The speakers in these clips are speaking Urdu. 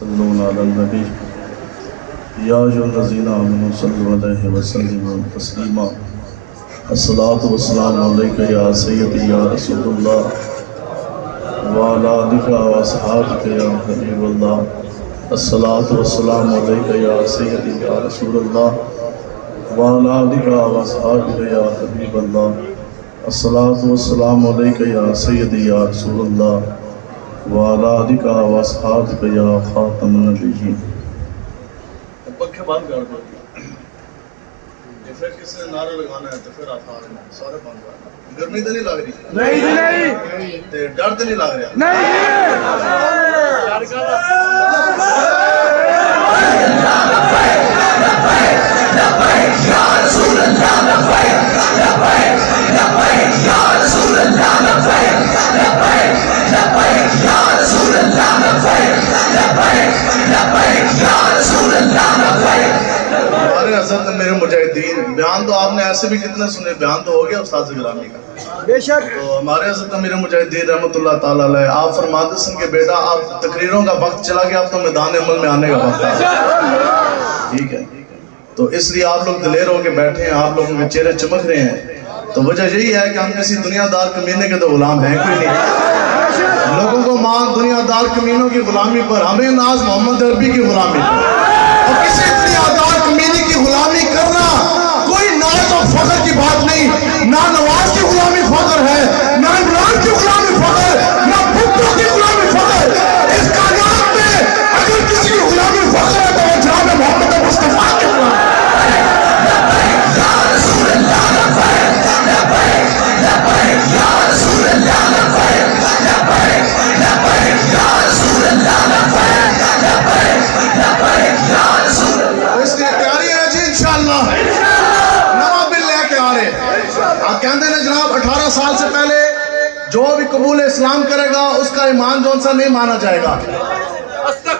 صلون علی النبی یا الذین آمنوا صلوا علیہ وسلموا تسلیما الصلاۃ والسلام علیک یا سیدی یا رسول اللہ وعلی آلک واصحابک یا حبیب اللہ الصلاۃ والسلام علیک یا سیدی یا رسول اللہ وعلی آلک واصحابک یا حبیب اللہ الصلاۃ والسلام علیک یا سیدی یا رسول اللہ وعلی آلک واصحابک یا خاتم النبیین۔ پنکھے بند کر دو، پھر کسی نے نعرہ لگانا ہے تو پھر آپ آ رہے ہیں سارے بند کر دو۔ گرمی تو نہیں لگ رہی؟ نہیں۔ ڈر تو نہیں لگ رہا؟ ہمارے حضرت میرے مجاہدین، بیان تو آپ نے ایسے بھی کتنے سنے، بیان تو ہو گیا استاد گرامی کا بے شک۔ تو ہمارے حضرت میرے مجاہدین رحمۃ اللہ تعالیٰ علیہ، آپ فرماتے سن کے بیٹا اب تقریروں کا وقت چلا گیا، اب تو میدان عمل میں آنے کا وقت ہے، ٹھیک ہے؟ تو اس لیے آپ لوگ دلیر ہو کے بیٹھے ہیں، آپ لوگوں کے چہرے چمک رہے ہیں، تو وجہ یہی ہے کہ ہم کسی دنیا دار کمینے کے تو غلام ہیں کوئی نہیں۔ لوگوں کو مان دنیا دار کمینوں کی غلامی پر، ہمیں ناز محمد عربی کی غلامی پر، اور کسی دنیا دار کمینے کی غلامی کرنا کوئی ناز اور فخر کی بات نہیں۔ نہ نواز کی غلامی فخر ہے، نہ عمران کی غلامی فخر، نہ بھٹو کی غلامی فخر۔ اس کائنات میں اگر کسی کی غلامی فخر ہے تو وہ جناب محمد مصطفیٰ کی غلامی۔ اس لیے تیاری ہے جی انشاءاللہ، نواں بل لے کے آ رہے۔ آپ کہتے ہیں جناب 18 سال سے پہلے جو بھی قبول اسلام کرے گا اس کا ایمان جون سا نہیں مانا جائے گا،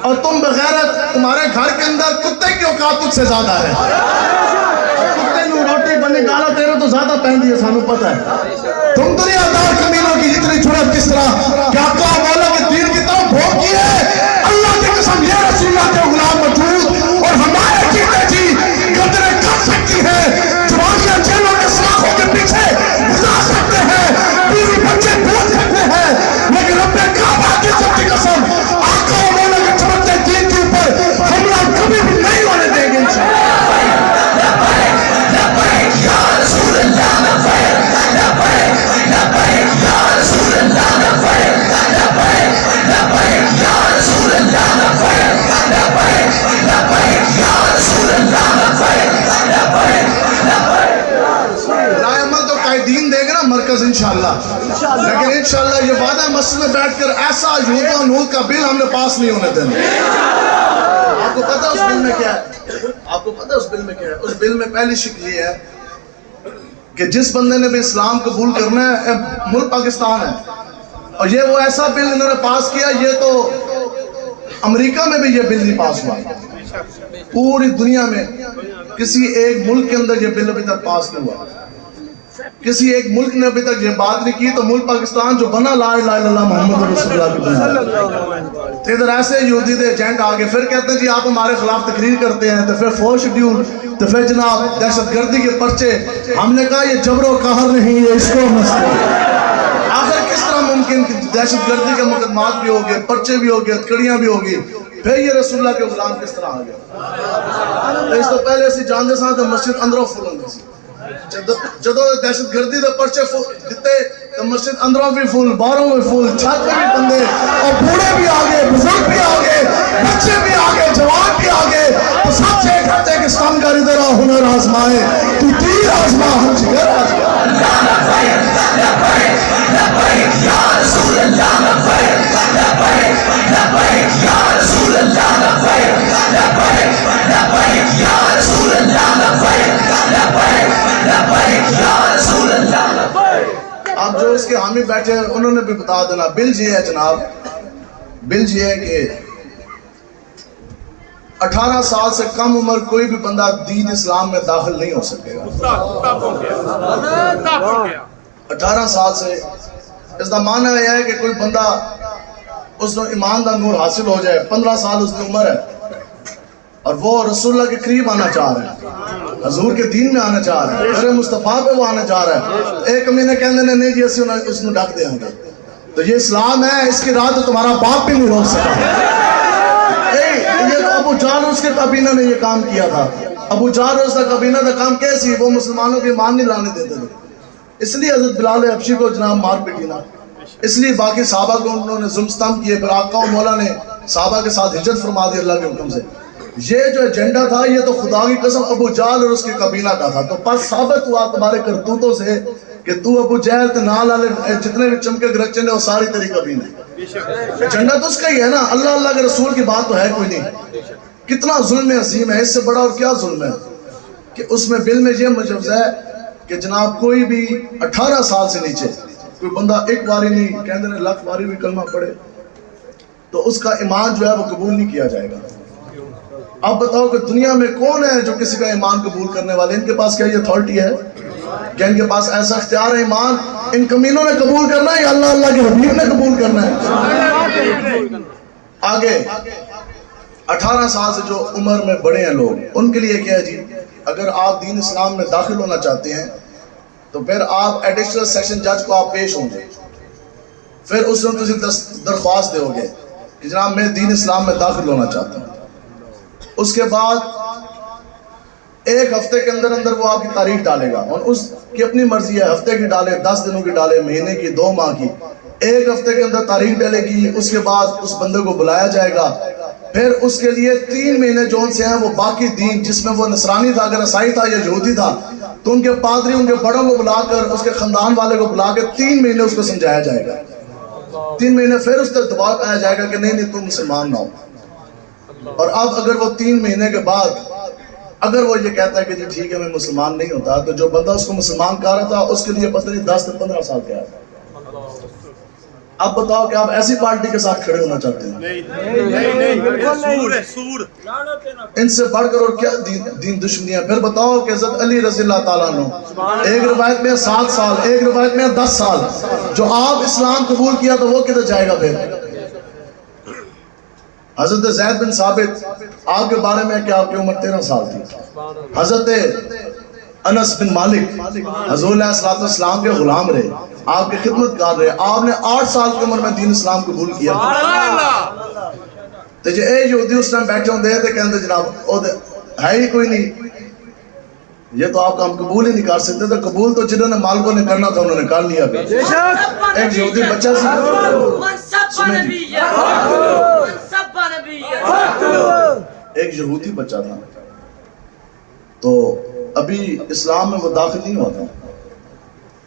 اور تم بغیرت تمہارے گھر کے اندر کتے کی اوقات تجھ سے زیادہ ہے۔ کتے نو روٹی بنی گالا تیرے تو زیادہ پہن دی ہے، سانو پتہ ہے۔ تم دنیا دار کمینوں کی اتنی جرأت کس طرح کہ آقا مولا کے دین کی طرف بھوک کی ہے؟ اللہ کی قسم یہ رسول اللہ کے غلام موجود اور ہمارے چیزیں جی قدریں کر سکتی ہیں، جوانیاں جیلوں کے سلاخوں کے پیچھے گزار سکتے ہیں، بیوی بچے بول سکتے ہیں، لیکن رب کعبہ کی عزت کی قسم آقا مولا کے چمکتے دین کے اوپر حملہ کبھی بھی نہیں ہونے دیں گے انشاءاللہ۔ مرکز انشاءاللہ، لیکن انشاءاللہ یہ وعدہ مسجد میں بیٹھ کر ایسا یہود و نور کا بل ہم نے پاس نہیں ہونے دینا۔ آپ کو پتہ اس بل میں کیا ہے؟ آپ کو پتہ اس بل میں کیا ہے؟ اس بل میں پہلی شکل یہ ہے کہ جس بندے نے بھی اسلام قبول کرنا ہے، ملک پاکستان ہے، اور یہ وہ ایسا بل انہوں نے پاس کیا، یہ تو امریکہ میں بھی یہ بل نہیں پاس ہوا، پوری دنیا میں کسی ایک ملک کے اندر یہ بل ابھی تک پاس نہیں ہوا، کسی ایک ملک نے ابھی تک یہ بات نہیں کی، تو ملک پاکستان جو بنا لا الہ الا اللہ محمد رسول اللہ کی بنا۔ ادھر ایسے یہودی دے ایجنٹ آگے پھر کہتے ہیں جی آپ ہمارے خلاف تقریر کرتے ہیں، تو پھر 4 شیڈیول، تو پھر جناب دہشت گردی کے پرچے۔ ہم نے کہا یہ جبر و قہر نہیں، یہ اس کو مسئلہ۔ آخر کس طرح ممکن کہ دہشت گردی کے مقدمات بھی ہوگئے، پرچے بھی ہوگئے، ہتکڑیاں بھی ہوگی، پھر یہ رسول اللہ کے غلام کس طرح آگئے؟ اس تو پہلے اسی جاندے ساں تو مسجد اندروں فل ہوندی سی، جدو دہشت گردی دے پرچے دیتے تو مسجد اندروں بھی فل، باہروں بھی فل، چھت پہ بھی بندے، اور بوڑھے بھی آگے، بزرگ بھی آگے، بچے بھی آگے، جوان بھی آگے، تو سب سے کہتے ہیں کہ ستمگر ادھر ہنر آزمائے، تو تیر آزما ہم جگر آزما۔ یا رسول اللہ لبیک، لبیک، لبیک، یا رسول اللہ لبیک، لبیک، لبیک، یا رسول اللہ لبیک، لبیک، لبیک، یا رسول اللہ لبیک۔ اب جو اس کے حامی بیٹھے ہیں انہوں نے بھی بتا دینا، بل یہ ہے جناب، بل یہ ہے کہ 18 سال سے کم عمر کوئی بھی بندہ دین اسلام میں داخل نہیں ہو سکے گا۔ 18 سال سے، اس کا معنی یہ ہے کہ کوئی بندہ اس نے ایمان دا نور حاصل ہو جائے, 15 سال اس کی عمر ہے اور وہ رسول اللہ کے قریب آنا چاہ رہا ہے, حضور کے دین میں آنا چاہ رہا ہے, میرے مصطفیٰ پہ وہ آنا چاہ رہا ہے. ایک مہینے کہنے نے نہیں جی اسی اس نے ڈک دیں گے. تو یہ اسلام ہے, اس کی راہ تو تمہارا باپ بھی نہیں روک سکا. یہ تو ابو جہل اس کے کابینہ نے یہ کام کیا تھا. ابو جہل اس کا کابینہ کا کام کیسی, وہ مسلمانوں کے ایمان نہیں لانے دیتے تھے. اس لیے حضرت بلال حبشی کو جناب مار پیٹی نا, اس لیے باقی صحابہ کو انہوں نے ظلم ستم کیے. پھر آقا و مولا نے صحابہ کے ساتھ ہجرت فرما دی اللہ کے حکم سے. یہ جو ایجنڈا تھا یہ تو خدا کی قسم ابو جہل اور اس کے قبیلہ کا تھا. تو پس ثابت ہوا تمہارے کرتوتوں سے کہ تو ابو جہل تے نال والے جتنے بھی چمکے گرچے نے وہ ساری تیری قبیلہ ہے. ایجنڈا تو اس کا ہی ہے نا. اللہ کے رسول کی بات تو ہے کوئی نہیں. کتنا ظلم عظیم ہے, اس سے بڑا اور کیا ظلم ہے کہ اس میں بل میں یہ مجوز ہے کہ جناب کوئی بھی 18 سال سے نیچے کوئی بندہ ایک باری نہیں کہندے نے لاکھ باری بھی کلمہ پڑھے تو اس کا ایمان جو ہے وہ قبول نہیں کیا جائے گا. اب بتاؤ کہ دنیا میں کون ہے جو کسی کا ایمان قبول کرنے والے؟ ان کے پاس کیا یہ اتھارٹی ہے کہ ان کے پاس ایسا اختیار ہے ایمان ان کمینوں نے قبول کرنا ہے یا اللہ کے حبیب نے قبول کرنا ہے؟ آگے 18 سال سے جو عمر میں بڑے ہیں لوگ, ان کے لیے کیا ہے جی, اگر آپ دین اسلام میں داخل ہونا چاہتے ہیں تو پھر آپ ایڈیشنل سیشن جج کو آپ پیش ہوں گے. پھر اس میں تسی درخواست دو گے کہ جناب میں دین اسلام میں داخل ہونا چاہتا ہوں. اس کے بعد 1 ہفتے کے اندر اندر وہ آپ کی تاریخ ڈالے گا اور اس کی اپنی مرضی ہے, ہفتے کی ڈالے, 10 دنوں کی ڈالے, مہینے کی, 2 ماہ کی. 1 ہفتے کے اندر تاریخ ڈالے گی. اس کے بعد اس بندے کو بلایا جائے گا. پھر اس کے لیے 3 مہینے جون سے ہیں وہ باقی دین جس میں وہ نصرانی تھا, اگر عیسائی تھا یا یہودی تھا, تو ان کے پادری ان کے بڑوں کو بلا کر اس کے خاندان والے کو بلا کے 3 مہینے اس کو سمجھایا جائے گا. 3 مہینے پھر اس تک دباؤ آیا جائے گا کہ نہیں تم مسلمان نہ ہو. اور اب اگر وہ 3 مہینے کے بعد اگر وہ یہ کہتا ہے کہ جی ٹھیک ہے میں مسلمان نہیں ہوتا, تو جو بندہ اس کو مسلمان کہہ رہا تھا اس کے لیے پتہ نہیں 10 سے 15 سال کیا ہے. اب بتاؤ کہ آپ ایسی پارٹی کے ساتھ کھڑے ہونا چاہتے ہیں؟ ان سے بڑھ کر اور کیا دین دشمنی ہے. پھر بتاؤ کہ حضرت علی رضی اللہ تعالیٰ عنہ ایک روایت میں 7 سال, ایک روایت میں 10 سال, جو آپ اسلام قبول کیا تو وہ کدھر جائے گا پھر؟ حضرت زید بن ثابت آپ کے بارے میں کہ آپ کی عمر 13 سال تھی. حضرت انس بن مالک حضور علیہ السلام کے غلام رہے, آپ کی خدمت کر رہے, آپ نے 8 سال کی عمر میں دین اسلام قبول کیا. تو جو اے یہودی اس ٹائم بیٹھے ہوں دے تھے کہتے جناب ہے ہی کوئی نہیں, یہ تو آپ کا ہم قبول ہی نہیں کر سکتے. تو قبول تو جنہوں نے مالکوں نے کرنا تھا انہوں نے کر لیا. ایک یہودی بچہ ایک یہودی بچہ تھا, تو ابھی اسلام میں وہ داخل نہیں ہوا تھا,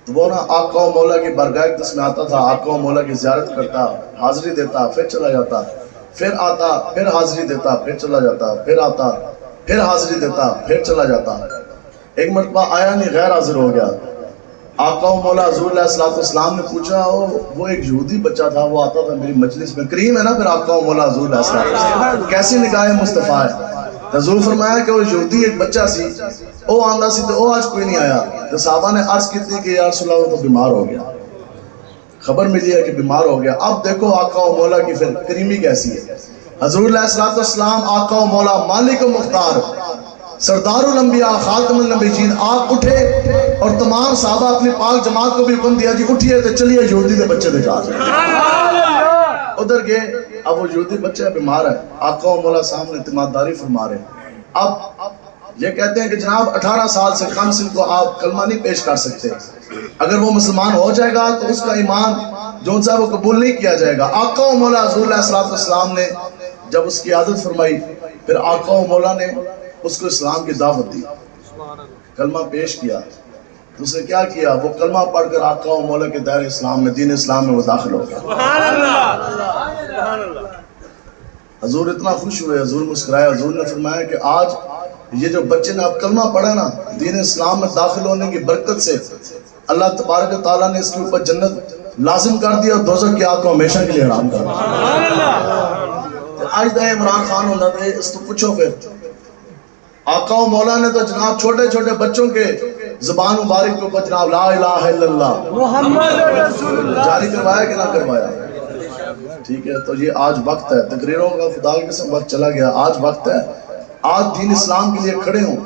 تو وہ نا آقا و مولا کی بارگاہ اقدس میں آتا تھا, آقا و مولا کی زیارت کرتا, حاضری دیتا, پھر چلا جاتا, پھر آتا, پھر حاضری دیتا, پھر چلا جاتا, پھر آتا, پھر حاضری دیتا, پھر چلا جاتا. ایک مرتبہ آیا نہیں, غیر حاضر ہو گیا. آقا و مولا حضور علیہ السلام نے پوچھا, وہ ایک یہودی بچہ تھا, وہ آتا تھا میری مجلس میں. کریم ہے نا پھر آقا و مولا حضور علیہ السلام, کیسی نگاہ مصطفیٰ ہے. حضور فرمایا کہ وہ یہودی ایک بچہ سی, وہ آندہ سی تو وہ آج کوئی نہیں آیا. تو صحابہ نے عرض کی تھی کہ یا رسول اللہ وہ تو بیمار ہو گیا, خبر ملی ہے کہ بیمار ہو گیا. اب دیکھو آقا و مولا کی پھر کریمی کیسی ہے. حضور علیہ السلام آقا و مولا مالک و مختار سردار الانبیاء خاتم النبیین, آپ اٹھے اور تمام صحابہ اپنی پاک جماعت کو بھی حکم دیا جی اٹھیے تو چلیے یہودی کے بچے دکھا ادھر گئے. اب وہ یہودی بچہ بیمار ہے, آقا و مولا سامنے اعتمادداری فرما رہے. اب یہ کہتے ہیں کہ جناب 18 سال سے کم سن کو آپ کلمہ نہیں پیش کر سکتے, اگر وہ مسلمان ہو جائے گا تو اس کا ایمان جو ان سے وہ قبول نہیں کیا جائے گا. آقا و مولا حضور علیہ السلام نے جب اس کی عادت فرمائی, پھر آقا و مولا نے اس کو اسلام کی دعوت دی, کلمہ پیش کیا. تو اس نے کیا کیا, وہ کلمہ پڑھ کر آقا و مولا کے دائرے اسلام میں, دین اسلام میں وہ داخل ہو گیا. حضور اتنا خوش ہوئے, حضور مسکرائے, حضور نے فرمایا کہ آج یہ جو بچے نے اب کلمہ پڑھا نا, دین اسلام میں داخل ہونے کی برکت سے اللہ تبارک و تعالیٰ نے اس کے اوپر جنت لازم کر دیا اور دوزخ کی آگ کو ہمیشہ کے لیے حرام کر دیا. آج دا عمران خان ہونا تھے, اس تو پوچھو پھر آقا و مولا نے تو جناب چھوٹے چھوٹے بچوں کے زبان مبارک کے اوپر جناب لا الہ الا اللہ محمد رسول اللہ جاری کروایا کہ نہ کروایا. ٹھیک ہے، تو یہ آج وقت ہے، تقریروں کا خدا کے قسم وقت چلا گیا، آج وقت ہے، آج دین اسلام کے لیے کھڑے ہوں.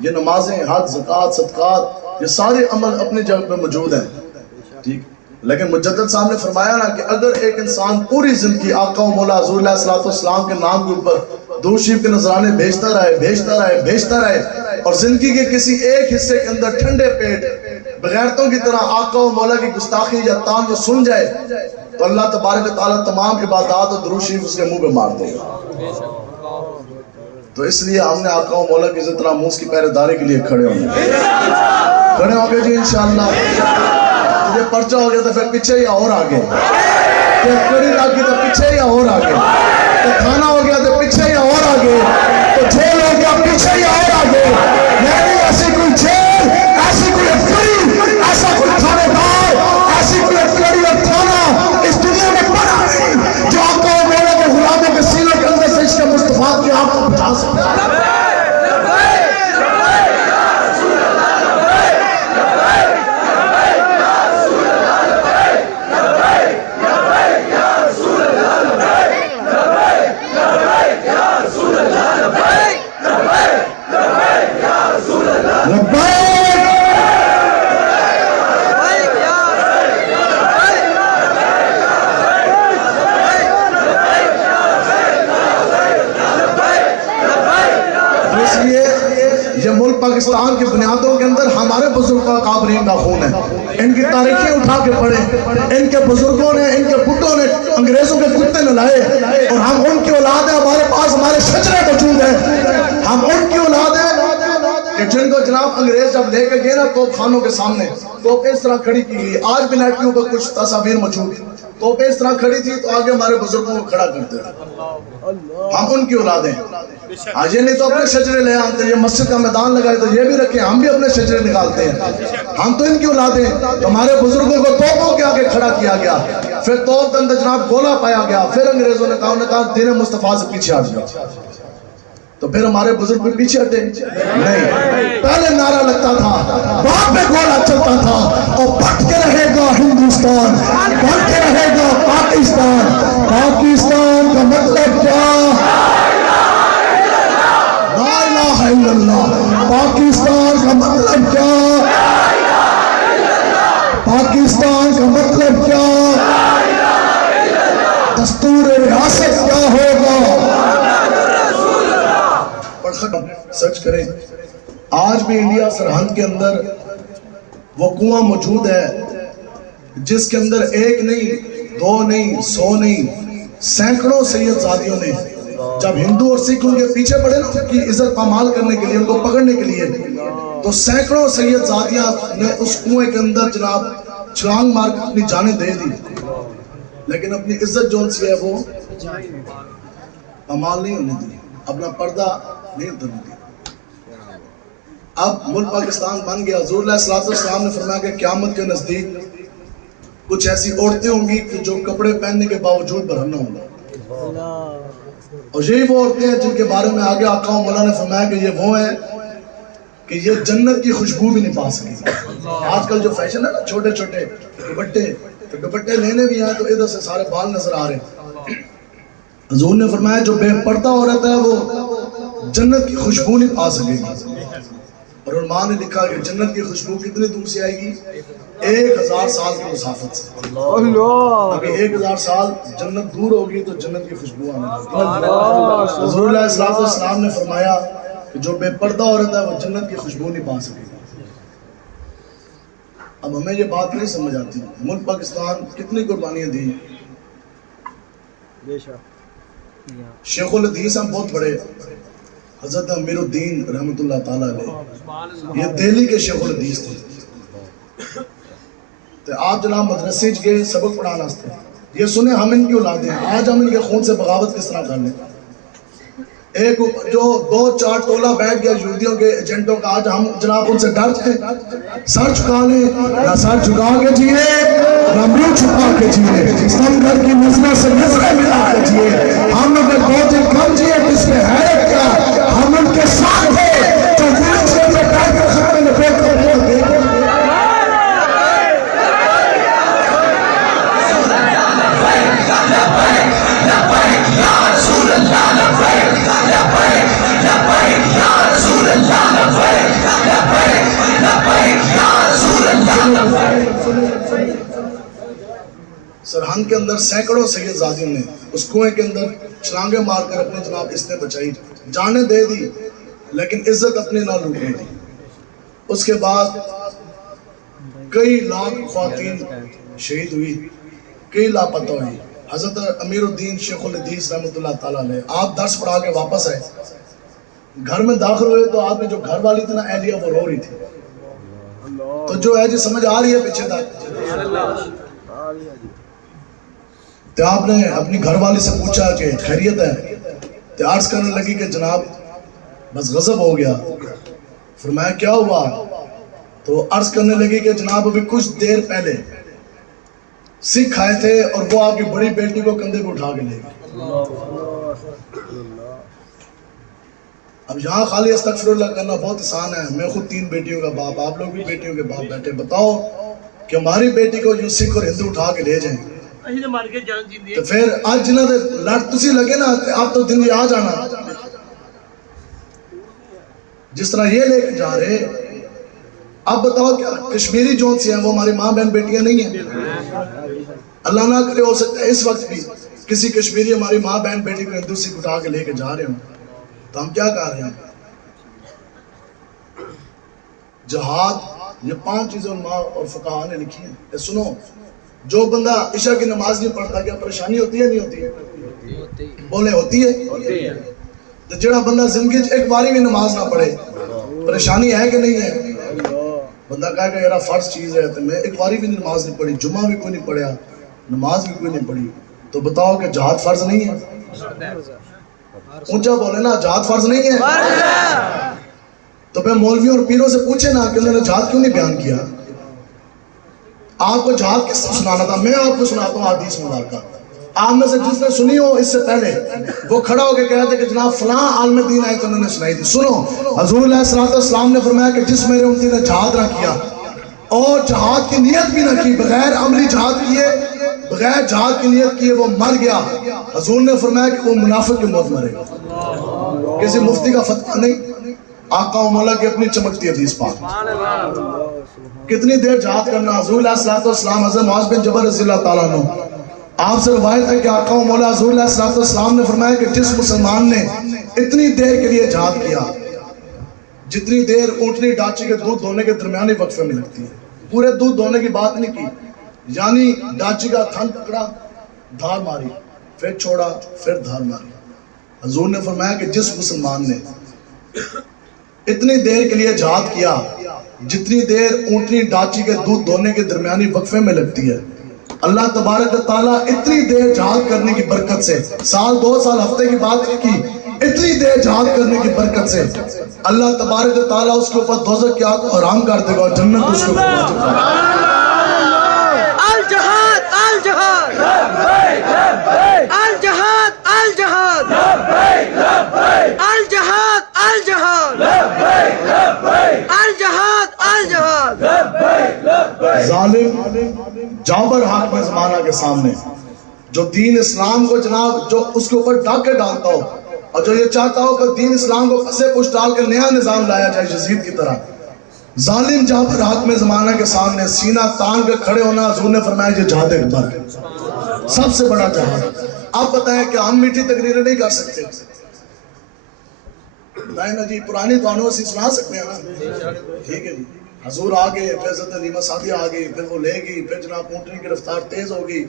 یہ نمازیں، حج، زکوٰۃ، صدقات، یہ سارے عمل اپنے جگہ پہ موجود ہیں. ٹھیک، لیکن مجدد صاحب نے فرمایا نا کہ اگر ایک انسان پوری زندگی آقا و مولا حضور علیہ السلام کے نام کے اوپر درود شریف کے نذرانے بھیجتا رہے اور زندگی کے کسی ایک حصے کے اندر ٹھنڈے پیٹ بغیرتوں کی طرح آقا و مولا کی گستاخی یا تان کو سن جائے تو اللہ تبارک و تعالیٰ تمام عبادات اور درود شریف اس کے منہ پہ مار دے گا. تو اس لیے ہم نے آقا و مولا کی عزت ناموس کی پہرے داری کے لیے کھڑے ہوں گے جی انشاءاللہ. تجھے پرچہ ہو گیا تو پھر پیچھے یا اور آگے، کڑی لگ گئی تو پیچھے یا اور آگے، تو کھانا ہو گیا تو پیچھے یا اور آگے، تو جیل ہو گیا پیچھے یا اور آگے. یعنی ایسی کوئی جیل، ایسی کوئی کڑی، ایسا کوئی کھانے دار، ایسی کوئی کڑی اور کھانا اس دنیا میں پڑا نہیں جو آقا و مولا کے غلاموں کے سینے کے اندر سے عشق مصطفیٰ کی آپ کو بچا سکتا ہے. پاکستان کی بنیادوں کے اندر ہمارے بزرگوں کا کابرین کا خون ہے. ان کی تاریخیں اٹھا کے پڑھیں. ان کے بزرگوں نے، ان کے بڈوں نے انگریزوں کے کتے نہ لائے اور ہم ان کی اولاد ہیں. ہمارے پاس ہمارے شجرے موجود ہیں. ہم ان کی اولاد ہیں کہ جن کو جناب انگریز جب لے کے گئے نا توپ خانوں کے سامنے، توپ اس طرح کھڑی کی گئی. آج بھی نیٹ کے اوپر کچھ تصاویر موجود، توپ اس طرح کھڑی تھی تو آگے ہمارے بزرگوں کو کھڑا کرتے ہیں. ہم ان کی اولاد ہیں. آج یہ نہیں تو اپنے شجرے لے آتے، یہ مسجد کا میدان لگائے تو یہ بھی رکھیں، ہم بھی اپنے شجرے نکالتے ہیں. ہم تو ان کی اولاد ہیں. ہمارے بزرگوں کو توپوں کے آگے کھڑا کیا گیا، پھر توپ کے اندر جناب گولا پایا گیا، پھر انگریزوں نے کہا دین مصطفیٰ سے پیچھے ہٹ جاؤ. تو پھر ہمارے بزرگ بھی پیچھے ہٹے نہیں. پہلے نعرہ لگتا تھا، بعد میں گولا چلتا تھا، اور بٹ کے رہے گا ہندوستان، بٹ کے رہے گا پاکستان. پاکستان کا مطلب کیا؟ لا الہ الا اللہ. پاکستان کا مطلب کیا؟ پاکستان کا مطلب کیا؟ دستور ریاست کیا ہوگا؟ سرچ کریں. آج بھی انڈیا سرحد کے اندر وہ کنواں موجود ہے جس کے اندر ایک نہیں، دو نہیں، 100 نہیں، سینکڑوں سید زادیوں نے جب ہندو اور سکھ ان کے پیچھے پڑے نا ان کی عزت پامال کرنے کے لیے، ان کو پکڑنے کے لیے، تو سینکڑوں سید زادیاں نے اس کنویں کے اندر جناب چھلانگ مار کے اپنی جانیں دے دی، لیکن اپنی عزت جو ان سے ہے وہ پامال نہیں ہونے دی، اپنا پردہ نہیں اترنے دی. اب ملک پاکستان بن گیا. حضور علیہ السلام نے فرمایا کہ قیامت کے نزدیک کچھ ایسی عورتیں ہوں گی کہ جو کپڑے پہننے کے باوجود برہنہ ہوں گی، اور یہی وہ عورتیں ہیں جن کے بارے میں آگے آقا و مولا نے فرمایا کہ یہ وہ ہیں کہ یہ جنت کی خوشبو بھی نہیں پا سکے. آج کل جو فیشن ہے نا، چھوٹے چھوٹے دوپٹے، تو دوپٹے لینے بھی ہیں تو ادھر سے سارے بال نظر آ رہے ہیں. حضور نے فرمایا جو بے پردہ عورت ہے وہ جنت کی خوشبو نہیں پا سکے گی. اور علماء نے لکھا کہ جنت کی خوشبو کتنے دور سے آئے گی؟ 1000 سال کی مسافت سے. اگر 1000 سال جنت دور ہوگی تو جنت کی خوشبو آنے لگی. حضور علیہ السلام نے فرمایا کہ جو بے پردہ عورت ہے وہ جنت کی خوشبو نہیں پا سکے گی. اب ہمیں یہ بات نہیں سمجھ آتی. ملک پاکستان کتنی قربانیاں دی. شیخ الحدیث ہم بہت بڑے، حضرت امیر الدین رحمت اللہ تعالیٰ علیہ، یہ دہلی کے شیخ الحدیث تھے. تو آپ جناب مدرسے گئے سبق پڑھانا تھے. یہ سنیں ہم ان کی اولادیں ہیں. آج ہم ان کے خون سے بغاوت کس طرح کر لیں. ایک جو 2-4 ٹولہ بیٹھ گیا یہودیوں کے ایجنٹوں کا، آج ہم جناب ان سے ڈرتے ہیں. سر جھکا لیں، نہ سر جھکا کے جیے نہ منہ چھپا کے جیے، سمندر کی نظروں سے نظریں ملا کے جیے. ہم اگر 2 دن کم جیے تو اس میں حیرت کیا؟ ہم ان کے ساتھ ہیں جو ویل چیئر میں بیٹھ کر خط میں لپیٹ کر بول دیتے ہیں. جنگ کے اندر سینکڑوں سید زادیوں نے اس کنویں کے اندر چھلانگیں مار کر اپنے جناب اس نے بچائی، جانیں دے دی، لیکن عزت اپنی نہ لوٹی دی۔ اس کے بعد کئی لاکھ خواتین شہید ہوئی، کئی لاپتہ ہوئی۔ حضرت امیر الدین شیخ الحدیث رحمۃ اللہ تعالیٰ نے آپ درس پڑھا کے واپس آئے، گھر میں داخل ہوئے تو آپ نے جو گھر والی تھی نا اہلیہ، وہ رو رہی تھی۔ تو جو ہے جی سمجھ آ رہی ہے پیچھے تک، تو آپ نے اپنی گھر والی سے پوچھا کہ خیریت ہے؟ تو عرض کرنے لگی کہ جناب بس غضب ہو گیا۔ فرمایا کیا ہوا؟ تو عرض کرنے لگی کہ جناب ابھی کچھ دیر پہلے سکھ آئے تھے اور وہ آپ کی بڑی بیٹی کو کندھے پہ اٹھا کے لے گئے۔ اب یہاں خالی استغفر اللہ کرنا بہت آسان ہے، میں خود 3 بیٹیوں کا باپ، آپ لوگ بھی بیٹیوں کے باپ بیٹھے، بتاؤ کہ ہماری بیٹی کو یوں سکھ اور ہندو اٹھا کے لے جائیں تو پھر آج جنہوں نے لڑ تسی لگے نا آپ تو دن آ جانا، جس طرح یہ لے کے جا رہے۔ اب بتاؤ کیا کشمیری جو سی ہیں وہ ہماری ماں بہن بیٹیاں نہیں ہیں؟ اللہ نہ کرے ہو سکتا ہے اس وقت بھی کسی کشمیری ہماری ماں بہن بیٹی کو ہندو سکھ اٹھا کے لے کے جا رہے ہوں، تو ہم کیا کر رہے ہیں؟ جہاد، یہ 5 چیزیں علماء اور فقہاء نے لکھی ہیں۔ یہ سنو، جو بندہ عشاء کی نماز نہیں پڑھتا کیا پریشانی ہوتی ہے نہیں ہوتی ہے؟ بولے ہوتی ہے۔ تو جڑا بندہ زندگی ایک باری بھی نماز نہ پڑھے پریشانی ہے کہ نہیں ہے؟ بندہ کہا کہ میرا فرض چیز ہے تو میں ایک باری بھی نماز نہیں پڑھی، جمعہ بھی کوئی نہیں پڑھیا، نماز بھی کوئی نہیں پڑھی، تو بتاؤ کہ جہاد فرض نہیں ہے؟ اونچا بولے نا، جہاد فرض نہیں ہے؟ تو پھر مولویوں اور پیروں سے پوچھے نا کہ انہوں نے جہاد کیوں نہیں بیان کیا؟ آپ کو جہاد کس سے سنانا تھا؟ میں آپ کو سناتا ہوں حدیث مبارکہ۔ آپ میں سے جس نے سنی ہو اس سے پہلے وہ کھڑا ہو کے کہہ رہے تھے کہ جناب فلاں عالم دین آئے تو انہوں نے سنائی تھی۔ سنو، حضور علیہ السلام نے فرمایا کہ جس میرے امتی نے جہاد نہ کیا اور جہاد کی نیت بھی نہ کی، بغیر عملی جہاد کیے، بغیر جہاد کی نیت کیے وہ مر گیا، حضور نے فرمایا کہ وہ منافق کی موت مرے گا۔ کسی مفتی کا فتویٰ نہیں، آقا و مولا کی اپنی چمکتی حدیث پاک۔ کتنی دیر جہاد کرنا؟ حضور علیہ السلام حضرت معاذ بن جبل رضی اللہ تعالیٰ عنہ، آپ سے روایت ہے کہ آقا و مولا حضور علیہ السلام نے فرمایا کہ جس مسلمان نے اتنی دیر کے لیے جہاد کیا جتنی دیر اونٹنی ڈاچی کے دودھ دھونے کے درمیانی وقفے میں لگتی ہے، پورے دودھ دھونے کی بات نہیں کی، یعنی ڈاچی کا تھن پکڑا، دھار ماری، پھر چھوڑا، پھر دھار ماری، حضور نے فرمایا کہ جس مسلمان نے اتنی دیر کے لیے جہاد کیا جتنی دیر اونٹنی ڈاچی کے دودھ دھونے کے درمیانی وقفے میں لگتی ہے، اللہ تبارک و تعالیٰ اتنی دیر جہاد کرنے کی برکت سے، سال 2 سال ہفتے کی بات نہیں کی، اتنی دیر جہاد کرنے کی برکت سے اللہ تبارک و تعالیٰ اس کے اوپر دوزخ کی آگ کو حرام کر دے گا اور جنت اس کے اوپر واجب کر دے گا۔ الجہاد الجہاد الجہاد الجہاد الجہاد الجہاد الجہاد الجہاد۔ ظالم جابر حاکم زمانہ کے سامنے جو دین اسلام کو جناب جو اس کے اوپر ڈاکے ڈالتا ہو اور جو یہ چاہتا ہو کہ دین اسلام کو پسے پوچھ ڈال کے نیا نظام لایا جائے یزید کی طرح، ظالم جابر حاکم زمانہ کے سامنے سینہ تان کے کھڑے ہونا، حضور نے فرمایا یہ جہاد اکبر ہے، سب سے بڑا جہاد۔ آپ بتائیں کہ ہم میٹھی تقریریں نہیں کر سکتے؟ نہیں نا جی، پرانی قانون سے سنا سکتے ہیں نا، ٹھیک ہے جی۔ حضور آگے، پھر حضرت حلیمہ سعدیہ آگئی، پھر وہ لے گی، پھر جناب اونٹنی کی رفتار تیز ہوگی،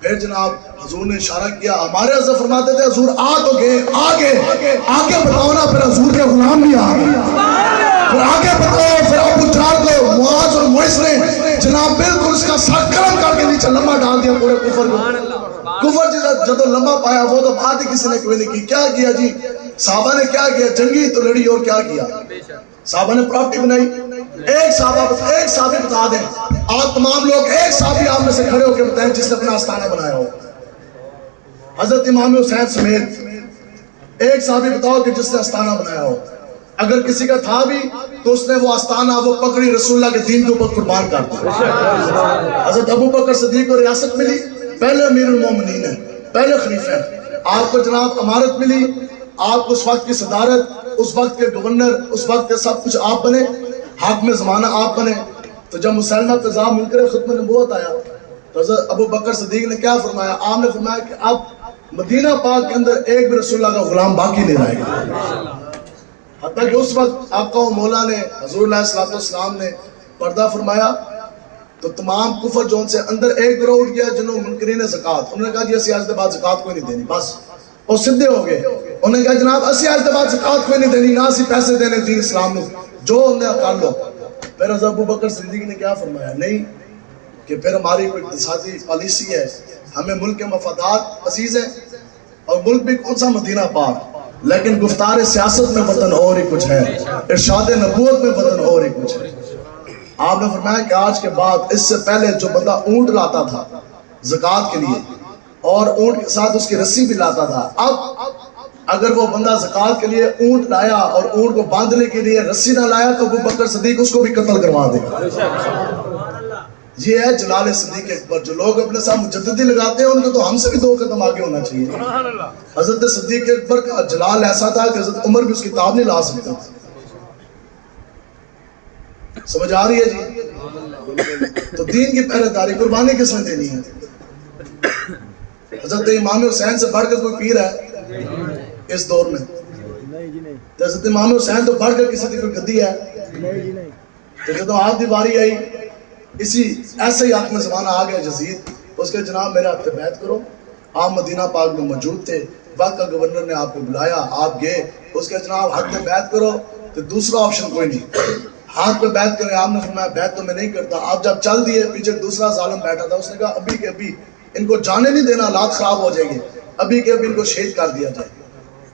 پھر جناب حضور نے اشارہ کیا، ہمارے حضرت فرماتے تھے حضور آ تو گئے، آگے بتاؤ نا، پھر حضور کے غلام بھی آگے، پھر آگے بتاؤ، پھر ابو جہل کو معاذ اور معز نے جناب بالکل اس کا سر گرم کر کے نیچے لمبا ڈال دیا پورے کفر کو۔ کفر جدو لمبا پایا وہ تو بات ہی کسی نے کوئی نہیں کی۔ کیا کیا جی؟ صحابہ نے کیا کیا؟ جنگی تو لڑی، اور کیا کیا؟ صحابہ نے پراپرٹی بنائی۔ ایک صحابی بتا دیں، آپ تمام لوگ ایک صحابی آپ میں سے کھڑے ہو کے بتائیں جس نے اپنا آستانہ بنایا ہو، حضرت امام حسین سمیت ایک صحابی بتاؤ کہ جس نے آستانہ بنایا ہو۔ اگر کسی کا تھا بھی تو اس نے وہ آستانہ وہ پکڑی رسول اللہ کے دین کے اوپر قربان کر دیا۔ حضرت ابو بکر صدیق کو ریاست ملی، پہلے امیر المومنین ہیں، پہلے خلیفہ ہیں، آپ کو جناب امارت ملی، آپ کو اس وقت کی صدارت، اس وقت کے گورنر، اس وقت کے سب کچھ آپ بنے، حاکم زمانہ آپ بنے۔ تو جب مسلمہ قضاء منکر ختم نبوت آیا تو حضرت ابو بکر صدیق نے کیا فرمایا؟ آپ نے فرمایا کہ اب مدینہ پاک کے اندر ایک بھی رسول اللہ کا غلام باقی نہیں رہے گا. حتیٰ کہ اس وقت آقا و مولا نے حضور علیہ الصلوۃ والسلام نے پردہ فرمایا تو تمام کفر جو ان سے اندر ایک گروہ اٹھ گیا جنہوں منکرین زکات. انہوں نے کہا جی اسی آج کے بعد زکات کوئی نہیں دینی. بس وہ سدھے ہو گئے. انہوں نے کہا جناب اسی آج کے بعد زکات کوئی نہیں دینی، نہ اسی پیسے دینے دین اسلام نے، جو انہیں کر لو. پھر حضرت ابو بکر صدیق نے کیا فرمایا؟ نہیں، کہ پھر ہماری کوئی اقتصادی پالیسی ہے، ہمیں ملک کے مفادات عزیز ہیں، اور ملک بھی کون سا مدینہ پاک، لیکن گفتار سیاست میں وطن اور ہی کچھ ہے، ارشاد نبوت میں وطن اور ہی کچھ ہے. آپ نے فرمایا کہ آج کے بعد اس سے پہلے جو بندہ اونٹ لاتا تھا زکوٰۃ کے لیے اور اونٹ کے ساتھ اس کی رسی بھی لاتا تھا، اب اگر وہ بندہ زکوٰۃ کے لیے اونٹ لایا اور اونٹ کو باندھنے کے لیے رسی نہ لایا تو ابو بکر صدیق اس کو بھی قتل کروا دے گا. یہ ہے جلال صدیق اکبر. جو لوگ اپنے ساتھ مجددی لگاتے ہیں ان کو تو ہم سے بھی 2 قدم آگے ہونا چاہیے. حضرت صدیق اکبر کا جلال ایسا تھا کہ حضرت عمر بھی اس کتاب نہیں لا سکتا. سمجھ آ رہی ہے جی؟ تو دین کی پہرے داری قربانی کس نے دینی ہے؟ حضرت امام حسین سے بڑھ کر کوئی پیر ہے اس دور میں؟ تو حضرت امام حسین تو بڑھ کر کسی کی کوئی گدی ہے؟ تو جب آپ دی باری آئی، اسی ایسے ہی آپ میں زمانہ آ گیا جزید، اس کے جناب میرے ہاتھ پہ بیعت کرو. آپ مدینہ پاک میں موجود تھے، وقت کا گورنر نے آپ کو بلایا، آپ گئے، اس کے جناب ہاتھ پہ بیعت کرو. تو دوسرا آپشن کوئی نہیں، ہاتھ پہ بیعت کریں. آپ نے فرمایا بیعت تو میں نہیں کرتا. آپ جب چل دیے، پیچھے دوسرا ظالم بیٹھا تھا، اس نے کہا ابھی کے ابھی ان کو جانے نہیں دینا، حالات خراب ہو جائیں گے، ابھی کے ابھی ان کو شہید کر دیا جائے.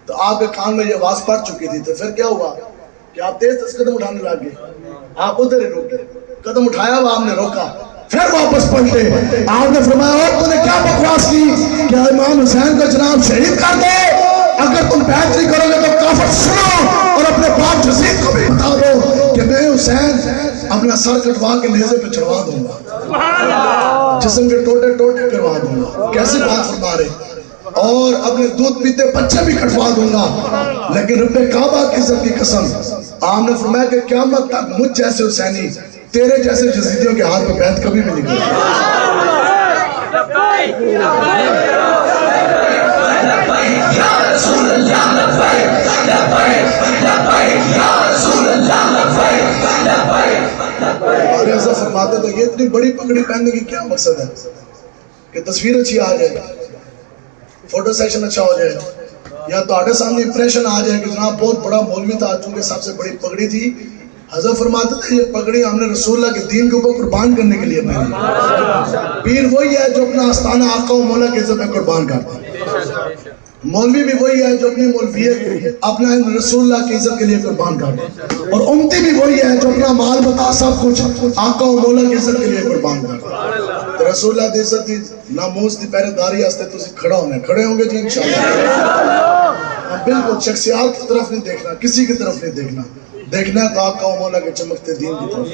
تو آپ کے کان میں یہ آواز پڑ چکی تھی. تو پھر کیا ہوا کہ آپ تیز قدم اٹھانے لگ گئے. آپ ادھر ہی روکے، قدم اٹھایا وہ آپ نے روکا، پھر واپس پلٹے. آپ نے فرمایا اور تو نے کیا بکواس کی کہ امام حسین کو جناب شہید کر دو، اگر تم بیعت نہیں کرو گے تو کافر سنو، اور اپنے باپ جزید کو بھی بتا دو کہ میں حسین اپنا سر کٹوا کے نیزے پہ چڑھوا دوں گا، جسم کے ٹوٹے ٹوٹے کروا دوں گا. کیسی بات فرما رہے؟ اور اپنے دودھ پیتے بچے بھی کٹوا دوں گا، لیکن رب کعبہ کی عزت کی قسم. آپ نے فرمایا کہ قیامت تک مجھ جیسے حسینی تیرے جیسے جزیدیوں کے ہاتھ پہ بیعت کبھی بھی نہیں کرے. اور ایسا فرماتے تھے کہ اتنی بڑی پگڑی پہننے کی کیا مقصد ہے کہ تصویر اچھی آ جائے، فوٹو سیشن اچھا ہو جائے، یا تو آٹے سامنے امپریشن آ جائے کہ جناب بہت بڑا مولوی تھا، چونکہ سب سے بڑی پگڑی تھی. حضرت فرماتے تھے یہ پگڑی ہم نے رسول اللہ کے دین کے اوپر قربان کرنے کے لیے پہنی. پیر وہی ہے جو اپنا آستانہ آقا و مولا کی عزت میں قربان کرتا ہے. مولوی بھی وہی ہے جو اپنی مولویت اپنا رسول اللہ کی عزت کے لیے قربان کرتا ہے. اور امتی بھی وہی ہے جو اپنا مال بتا سب کچھ آقا و مولا کی عزت کے لیے قربان کرتا ہے. تو رسول اللہ کی عزت کی ناموس کی پہرے داری واسطے تسی کھڑے ہوں گے جی انشاءاللہ. بالکل شخصیات کی طرف نہیں دیکھنا، کسی کی طرف نہیں دیکھنا، دیکھنا ہے تو آقا و مولا کے چمکتے دین کی طرف.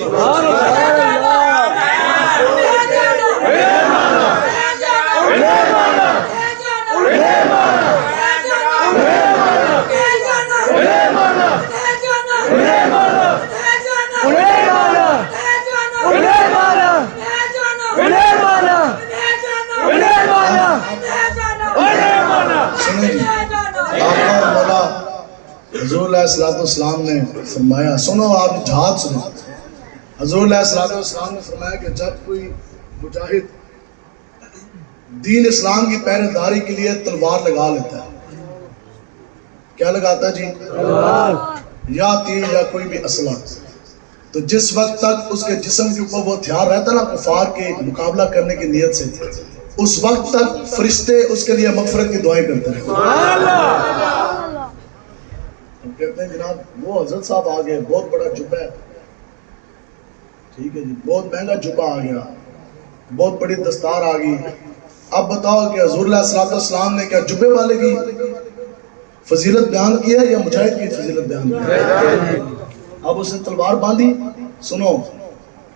حضور علیہ السلام نے فرمایا، سنو آپ جہاد سنو. حضور علیہ السلام نے فرمایا کہ جب کوئی مجاہد دین اسلام کی پہرے داری کے لیے تلوار لگا لیتا ہے، کیا لگاتا ہے جی؟ یا تیر یا کوئی بھی اسلحہ، تو جس وقت تک اس کے جسم کے اوپر وہ ہتھیار رہتا نا کفار کے مقابلہ کرنے کی نیت سے، اس وقت تک فرشتے اس کے لیے مغفرت کی دعائیں کرتے ہیں. ہم کہتے ہیں جناب وہ حضرت صاحب آ گئے، بہت بڑا جبہ ہے، ٹھیک ہے جی، بہت مہنگا جبہ آ گیا، بہت بڑی دستار آ گئی. اب بتاؤ کہ حضور علیہ السلام نے کیا جبے والے کی فضیلت بیان کی ہے یا مجاہد کی فضیلت بیان کی ہے؟ اب اس نے تلوار باندھی. سنو،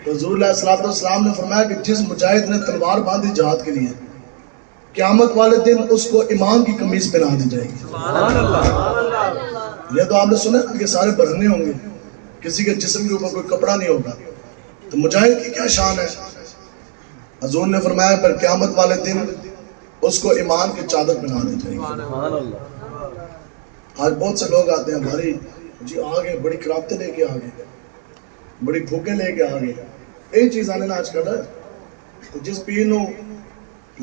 حضور علیہ السلام نے فرمایا کہ جس مجاہد نے تلوار باندھی جہاد کے لیے، قیامت والے دن اس کو امام کی قمیض پہنا دی جائے گی. یہ تو آپ نے سنا کہ سارے برہنے ہوں گے، کسی کے جسم کے اوپر کوئی کپڑا نہیں ہوگا. تو مجاہد کی کیا شان ہے؟ حضور نے فرمایا پر قیامت والے دن اس کو ایمان کی چادر پہنا دی جائے گی. آج بہت سے لوگ آتے ہیں ہماری جی آگے بڑی کرامتیں لے کے آگے, بڑی بھوکیں لے کے آگے. ایک چیز آنے نا آج کل ہے جس پیر نو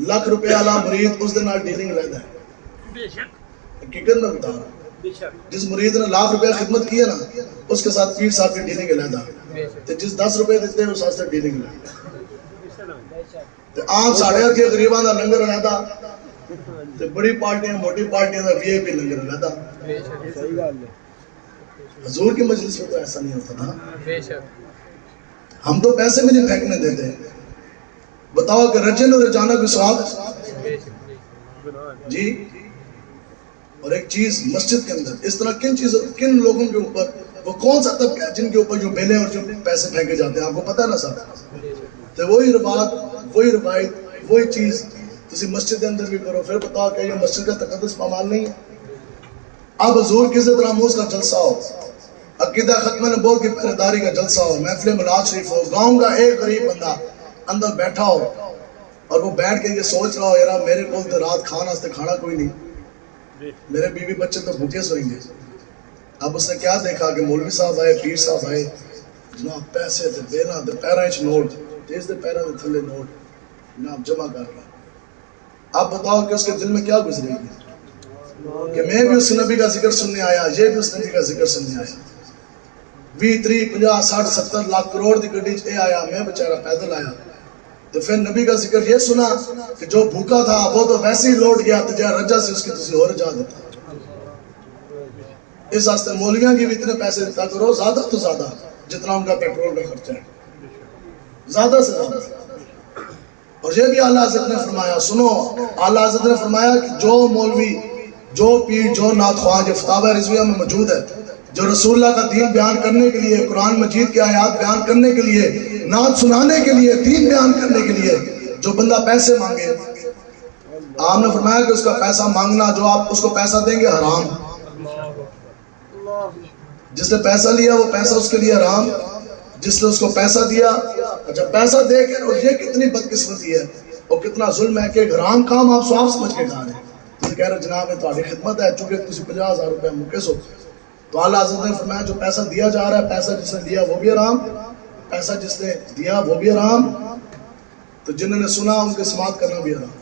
لاکھ روپے والا مرید اس دن ڈیلنگ لینا ہے. حقیقت میں بتا رہا جس مرید نے لاکھ روپے خدمت کی ہے نا اس کے ساتھ پیر صاحب کی ڈیلنگ لینا ہے. جس 10 روپے دیتے ہیں اس واسطے ڈیلنگ لینا. عام ساڑھے کے غریبان دا لنگر لینا تے بڑی پارٹیاں موٹی پارٹیاں دا وی آئی پی لنگر لینا. حضور کی مجلس میں تو ایسا نہیں ہوتا تھا. ہم تو پیسے میں نہیں پھینکنے دیتے. بتاؤ کہ رجن اور رجانہ کو سواب جی. اور ایک چیز مسجد کے اندر اس طرح کن لوگوں کے اوپر وہ کون سا طبقہ ہے جن کے اوپر جو بیلیں اور جو پیسے پھینکے جاتے ہیں آپ کو پتہ ہے نا صاحب. تو وہی روایت وہی چیز تسی مسجد کے اندر بھی کرو. پھر بتاؤ کہ یہ مسجد کا تقدس پامال نہیں ہے. اب حضور کی عزت راموز کا جلسہ ہو, عقیدہ ختم نبوت کی پہریداری کا جلسہ ہو, محفل میلاد شریف ہو, گاؤں کا ایک غریب بندہ اندر بیٹھا ہو اور وہ بیٹھ کے یہ سوچ رہا ہو یار میرے کو تو رات کھانا کوئی نہیں, میرے بیوی بچے تو بھوکے سوئیں گے. اب اس نے کیا دیکھا کہ مولوی صاحب آئے, پیر صاحب آئے, جناب پیسے تے بینا تے پیرا چ نوٹ تیز دے پیرا دے تھلے نوٹ جناب جمع کر کے. آپ بتاؤ کہ اس کے دل میں کیا گزرے گی کہ میں بھی اس نبی کا ذکر سننے آیا, یہ بھی اس نبی کا ذکر سننے آیا. 20 30 50 60 70 لاکھ کروڑ دی گڈی چ آیا, میں بیچارہ پیدل آیا. تو پھر نبی کا ذکر یہ سنا کہ جو بھوکا تھا وہ تو ویسے ہی لوٹ گیا, تو جہاں رجا سے اس کی تسی اور رجا دیتا. اس واسطے مولویاں کی بھی اتنے پیسے دیتا کرو زیادہ تو زیادہ جتنا ان کا پیٹرول کا خرچہ ہے, زیادہ سے زیادہ. اور یہ بھی اعلیٰ حضرت نے فرمایا, سنو اعلیٰ حضرت نے فرمایا کہ جو مولوی جو پیر جو نعت خواہ جو فتاوی رضویہ میں موجود ہے جو رسول اللہ کا دین بیان کرنے کے لیے, قرآن مجید کے آیات بیان کرنے کے لیے, نعت سنانے کے لیے, دین بیان کرنے کے لیے جو بندہ پیسے مانگے, آپ نے فرمایا کہ اس کا پیسہ مانگنا جو آپ اس کو پیسہ دیں گے حرام. جس نے پیسہ لیا وہ پیسہ اس کے لیے حرام, جس نے اس کو پیسہ دیا. اچھا پیسہ دے کے اور یہ کتنی بدقسمتی ہے اور کتنا ظلم ہے کہ ایک حرام کام آپ سواب سمجھ کے کھا رہے ہیں. تو کہہ رہے جناب یہ تمہاری خدمت ہے, چونکہ تسی 50,000 روپے مکس ہو. تو اعلیٰ حضرت نے فرمایا جو پیسہ دیا جا رہا ہے, پیسہ جس نے دیا وہ بھی حرام, پیسہ جس نے دیا وہ بھی حرام, تو جنہوں نے سنا ان کے سماعت کرنا بھی حرام.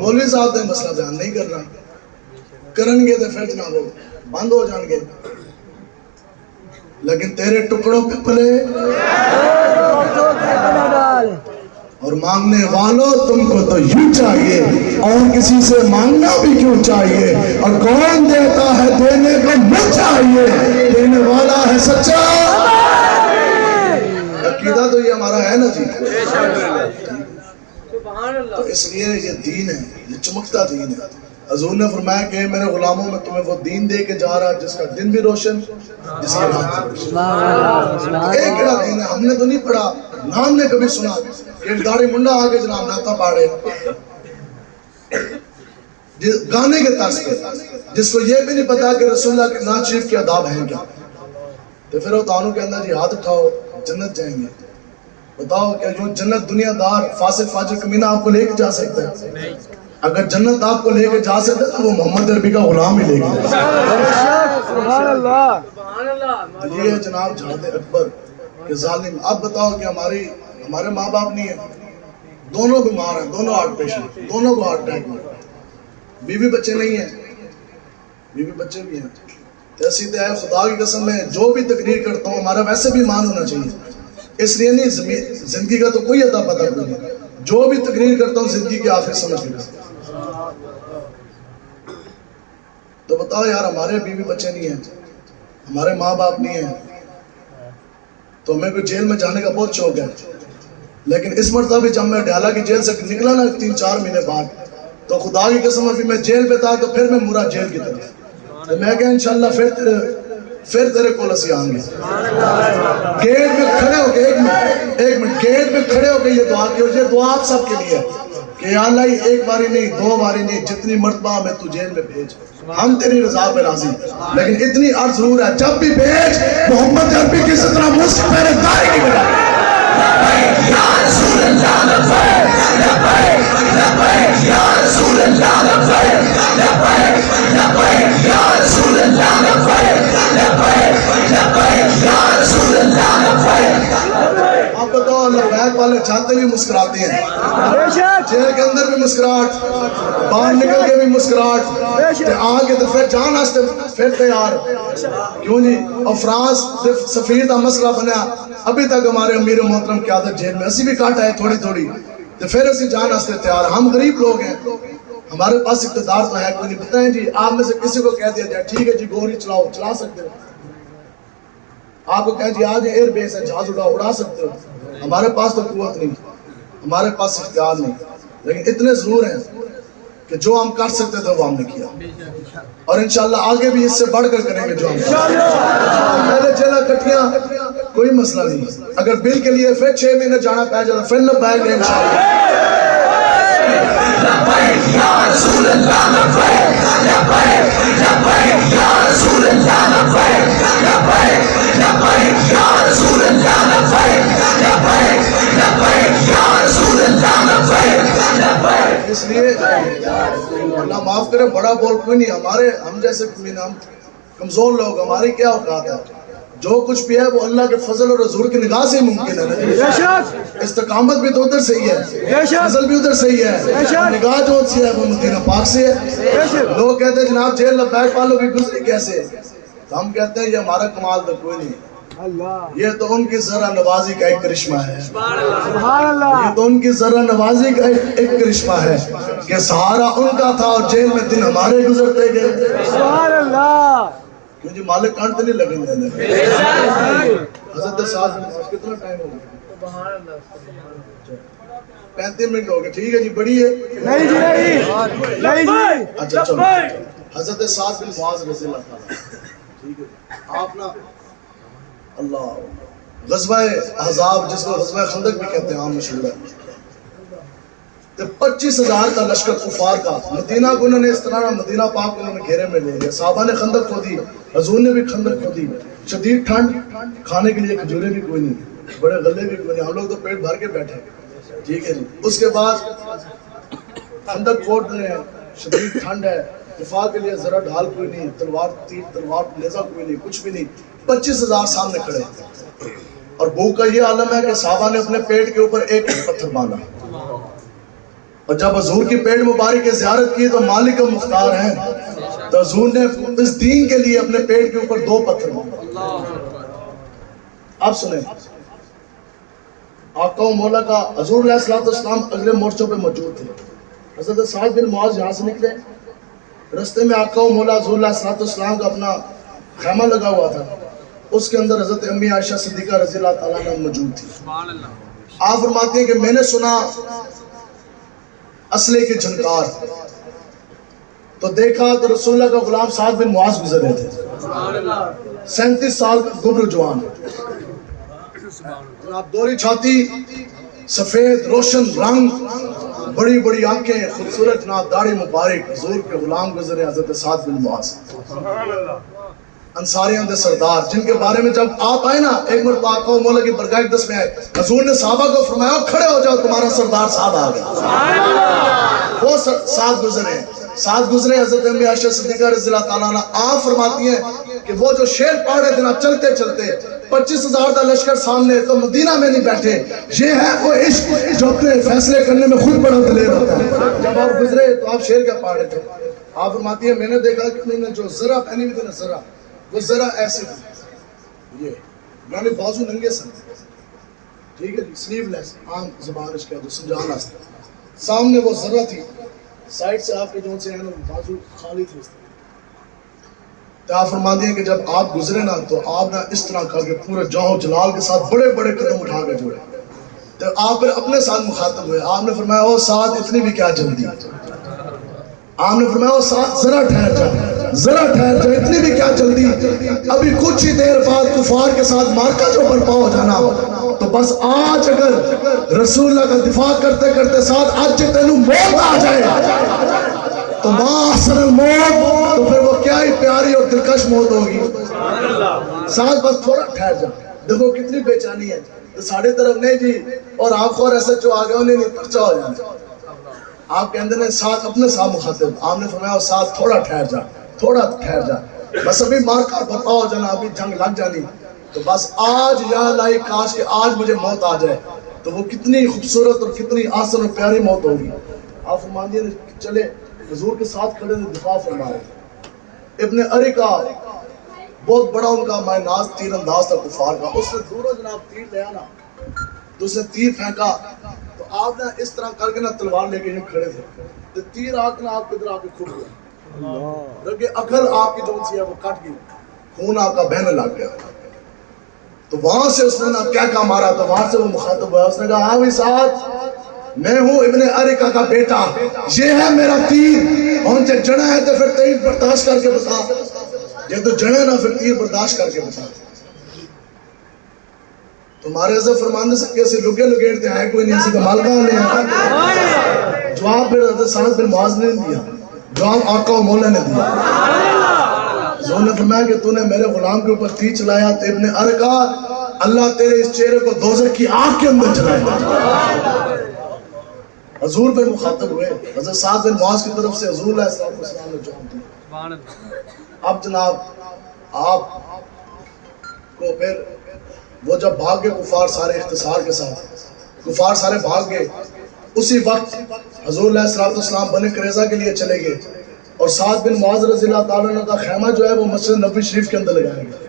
مولوی صاحب نے مسئلہ بیان نہیں کرنا, کرن گے تو پھر جناب وہ بند ہو جان گے. لیکن تیرے ٹکڑوں پہ پلے اور مانگنے والوں تم کو تو یوں چاہیے اور کسی سے مانگنا بھی کیوں چاہیے, اور کون دیتا ہے دینے کو مجھ چاہیے, دینے والا ہے سچا. عقیدہ تو یہ ہمارا ہے نا جی. تو اس لیے یہ دین ہے, یہ چمکتا دین ہے. حضور نے فرمایا کہ میرے غلاموں میں تمہیں وہ دین دے کے جا رہا جس کا دن بھی روشن جس کی رات بھی روشن. ایک کڑا دین ہے, ہم نے تو نہیں پڑھا, نام نے کبھی سنا کہ ایک داڑھی منڈا آگے جناب ناتا پاڑے گانے کے طرز پہ, جس کو یہ بھی نہیں پتا کہ رسول اللہ کے نعت شریف کے آداب ہیں کیا. تو پھر وہ تانوں کے اندر جی ہاتھ اٹھاؤ جنت جائیں گے. بتاؤ کہ جو جنت دنیا دار فاسق فاجر کمینہ آپ کو لے کے جا سکتا ہے؟ اگر جنت آپ کو لے کے جا سکتا ہے تو وہ محمد عربی کا غلام ہی لے کے جا سکتا ہے. یہ ہے جناب جہاد اکبر کہ ظالم. اب بتاؤ کہ ہمارے ماں باپ نہیں ہیں, دونوں بیمار ہیں, دونوں ہارٹ پیشنٹ, دونوں کو ہارٹ اٹیک ہوا, بیوی بچے نہیں ہیں, بیوی بچے بھی ہیں. ایسی تو ہے خدا کی قسم میں جو بھی تقریر کرتا ہوں ہمارا ویسے بھی ایمان ہونا چاہیے. اس لیے نہیں زندگی کا تو کوئی عطا پتہ کوئی نہیں, جو بھی تقریر کرتا ہوں زندگی کے آخر سمجھ کے کرتا ہوں. تو بتاؤ یار ہمارے بیوی بچے نہیں ہیں, ہمارے ماں باپ نہیں ہیں, تو ہمیں کوئی جیل میں جانے کا بہت شوق ہے. لیکن اس مرتبہ بھی جب میں ڈیالہ کی جیل سے نکلا نا 3-4 مہینے بعد, تو خدا کی قسم ابھی میں جیل پہ تھا تو پھر میں مرا جیل کی طرف. تو میں کہا انشاءاللہ پھر تیرے کول اسی آئیں گے. گیٹ پہ کھڑے ہو کے ایک منٹ گیٹ پہ کھڑے ہو کے یہ دعا کی, اور یہ دعا آپ سب کے لیے کہ یا اللہ ایک باری نہیں 2 باری نہیں, جتنی مرتبہ میں تو جیل میں بھیج, ہم تیری رضا پہ راضی. لیکن اتنی عرض ضرور ہے جب بھی بھیج محمد عربی کی سترہ مجھ سے پہلے داری کی بجائے آپ بتاؤ لبیک والے چاہتے بھی مسکراتے ہیں, جیل کے اندر بھی مسکراہٹ, باہر نکل کے بھی مسکراہٹ, آگے تو پھر جان آستے پھر تیار. کیوں جی؟ اور فرانس سفیر کا مسئلہ بنیا, ابھی تک ہمارے امیر محترم قیادت جیل میں, اسی بھی کاٹا ہے تھوڑی تھوڑی, تو پھر اسی جان آستے تیار. ہم غریب لوگ ہیں, ہمارے پاس اقتدار تو ہے کوئی نہیں. بتائیں جی, آپ میں سے کسی کو کہہ دیا جائے ٹھیک ہے جی گوری چلاؤ, چلا سکتے ہو؟ آپ کو کہیں جی آج ایئر بیس ہے, جہاز اڑا سکتے ہو؟ ہمارے پاس تو قوت نہیں, ہمارے پاس اختیار نہیں, لیکن اتنے ضرور ہیں کہ جو ہم کر سکتے تھے وہ ہم نے کیا, اور انشاءاللہ آگے بھی اس سے بڑھ کر کریں گے جو ہم پہلے جیلہ کٹیاں کوئی مسئلہ نہیں. اگر بل کے لیے پھر 6 مہینے جانا پہ جاتا پھر لبیک گے انشاءاللہ. اس لیے اللہ معاف کرے, بڑا بول کوئی نہیں, ہم جیسے ہم کمزور لوگ, ہماری کیا اوقات ہے؟ جو کچھ بھی ہے وہ اللہ کے فضل اور حضور کی نگاہ سے ہی ممکن ہے. استقامت بھی تو ادھر سے ہی ہے, فضل بھی ادھر سے ہی ہے, نگاہ جو سی ہے وہ مدینہ پاک سے ہے. لوگ کہتے ہیں جناب جیل لبیک والوں کی گزری کیسے, تو ہم کہتے ہیں یہ ہمارا کمال تو کوئی نہیں, یہ تو ان کی ذرا نوازی کا ایک کرشمہ ہے. یہ تو ان کی ذرا نوازی کا ایک کرشمہ ہے کہ سہارا ان کا تھا اور جیل میں دن ہمارے گزرتے گئے. کیوں جی مالک کانٹ نہیں لگیں گے. حضرت صاحب کتنا ٹائم ہو گیا؟ 35 منٹ ہو گئے. ٹھیک ہے جی, بڑی ہے نہیں جی. اچھا چلو, حضرت سعد بن معاذ رضی اللہ تعالیٰ, ٹھیک ہے آپ نا اللہ, غزوہ احزاب جس کو غزوہ خندق بھی کہتے ہیں عام مشہور ہے, 25,000 کا لشکر کفار کا مدینہ کو انہوں نے اس طرح مدینہ پاک انہوں نے گھیرے میں لے لیا. صحابہ نے خندق کھودی, حضور نے بھی خندق کھودی, شدید ٹھنڈ, کھانے کے لیے کھجورے بھی کوئی نہیں, بڑے غلے بھی کوئی نہیں, ہم لوگ تو پیٹ بھر کے بیٹھے. ٹھیک ہے جی, اس کے بعد خندق کھود رہے ہیں, شدید ٹھنڈ ہے, دفاع کے لیے ذرا ڈھال کوئی نہیں, تلوار تیر تلوار نیزہ کوئی نہیں, کچھ بھی نہیں, 25,000 سامنے کھڑے, اور بھوک کا یہ عالم ہے کہ صحابہ نے اپنے پیٹ کے اوپر ایک پتھر باندھا, اور جب حضور کی پیٹ مبارک کی زیارت کی تو مالک مختار ہیں, تو حضور نے اس دین کے لیے اپنے پیٹ کے اوپر 2 پتھر باندھا. اب سنیں, آقا و مولا کا حضور علیہ السلام اگلے مورچوں پہ موجود تھے. حضرت سعد بن معاذ یہاں سے نکلے, رستے میں آقا و مولا حضور علیہ السلام کا اپنا خیمہ لگا ہوا تھا, اس کے اندر حضرت امی عائشہ صدیقہ رضی اللہ تعالیٰ عنہ موجود تھی. آپ فرماتی ہیں کہ میں نے سنا اسلحے کی جھنکار, تو دیکھا تو رسول اللہ کا غلام سعد بن معاذ گزر رہے تھے, 37 سال کا گبر جوان, جناب دوری چھاتی, سفید روشن رنگ, بڑی بڑی آنکھیں, خوبصورت جناب داڑھی مبارک, حضور کے غلام گزرے حضرت سعد بن معاذ, انصاریاں دے سردار, جن کے بارے میں جب آپ آئے نا ایک مرتبہ آقا و مولا کی برگاہ اقدس میں آئے, حضور نے صحابہ کو فرمایا کھڑے ہو جاؤ تمہارا سردار سعد آ گیا. وہ سعد گزرے, سعد گزرے حضرت امی عائشہ صدیقہ رضی اللہ تعالیٰ عنہ. آپ فرماتی ہیں کہ وہ جو شیر پاڑ رہے تھے نا, چلتے چلتے 25,000 کا لشکر سامنے, تو مدینہ میں نہیں بیٹھے. یہ ہے وہ عشق جو اپنے فیصلے کرنے میں خود بڑا دلیر ہوتا ہے. جب آپ گزرے تو آپ شیر کیا پاڑ رہے تھے؟ آپ فرماتی ہیں میں نے دیکھا کہ انہوں نے جو ذرا پہنی ہوئی تھی نا, ذرا وہ ذرا ایسے تھی, یہ یعنی بازو ننگے سن, ٹھیک ہے جی, سلیو لیس, عام زبان اس کہہ دو سمجھان واسطے. سامنے وہ ذرا تھی, سائڈ سے آپ کے جو سے ہیں بازو خالی تھی. تو آپ فرماتے ہیں کہ جب آپ گزرے نا تو آپ نے اس طرح کر کے پورے جاؤ جلال کے ساتھ بڑے بڑے قدم اٹھا کے جوڑے, تو آپ پھر اپنے ساتھ مخاطب ہوئے. آپ نے فرمایا او ساتھ اتنی بھی کیا جلدی, آپ نے فرمایا او ساتھ ذرا ٹھہر جا, ذرا ٹھہر جا, اتنی بھی کیا جلدی, ابھی کچھ ہی دیر بعد کفار کے ساتھ مارکا جو برپا ہو جانا, تو بس آج اگر رسول اللہ کا دفاع کرتے کرتے ساتھ آج تینوں موت آ جائے تو محسن الموت, تو پھر وہ کیا ہی پیاری اور دلکش موت ہوگی. ساتھ بس تھوڑا ٹھہر جا, دیکھو کتنی بے چینی ہے. تو ساڑھے طرف نہیں جی اور آپ خور ایسا جو آگے انہیں نہیں پرچہ ہو جانا. آپ کہندے نے ساتھ اپنے ساتھ مخاطب. آپ نے فرمایا ساتھ تھوڑا ٹھہر جا, تھوڑا ٹھہر جا, بس ابھی مار کر بتاؤ جنا, ابھی جنگ لگ جانی. تو بس آج یا لائی کاش کہ آج مجھے موت آ جائے. تو وہ کتنی خوبصورت اور کتنی آسان اور پیاری موت ہوگی. آپ فرمان دیے چلے حضور کے ساتھ کھڑے تھے, دفاع فرما رہے. ابن ارقا بہت بڑا ان کا مائناز تیر انداز تھا کفار کا. اس نے دوروں جناب تیر لیا نا, تو اس نے تیر پھینکا, تو آپ نے اس طرح کر کے نا تلوار لے کے یوں کھڑے تھے. تو تیر آ کے نا آپ کے ادھر آ کے کھٹ گیا, جبکہ عقل آپ کی جو سی ہے وہ کٹ گئی, خون آپ کا بہنے لگ گیا. تو وہاں سے اس نے نا کیا کہا مارا, تو وہاں سے وہ مخاطب ہوا. اس نے کہا ہاں بھی ساتھ میں ہوں ابن ارقا کا بیٹا, یہ ہے میرا تیر, اور جب جڑا ہے تو پھر تیر برداشت کر کے بتا, جب تو جڑے نا پھر تیر برداشت کر کے بتا. تمہارے عزت فرماندے سے کیسے لگے لگیڑتے ہیں, کوئی نہیں ایسی کمال کا لے ہیں. جواب پھر حضرت سعد بن معاذ نے دیا, جواب آقا و مولا نے دیا. حضور نے فرمایا کہ تو نے میرے غلام کے اوپر تیر چلایا, تو ابن ارقا اللہ تیرے اس چہرے کو دوزخ کی آگ کے اندر چلائے. حضور پہ مخاطب ہوئے. حضرت سعد بن معاذ کی طرف سے حضور علیہ السلام نے جواب دیا. اب جناب آپ کو پھر وہ جب بھاگ گئے کفار سارے اختصار کے ساتھ, کفار سارے بھاگ گئے, اسی وقت حضور علیہ السلام بنی قریظہ کے لیے چلے گئے, اور سعد بن معاذ رضی اللہ تعالیٰ عنہ کا خیمہ جو ہے وہ مسجد نبوی شریف کے اندر لگائے گئے.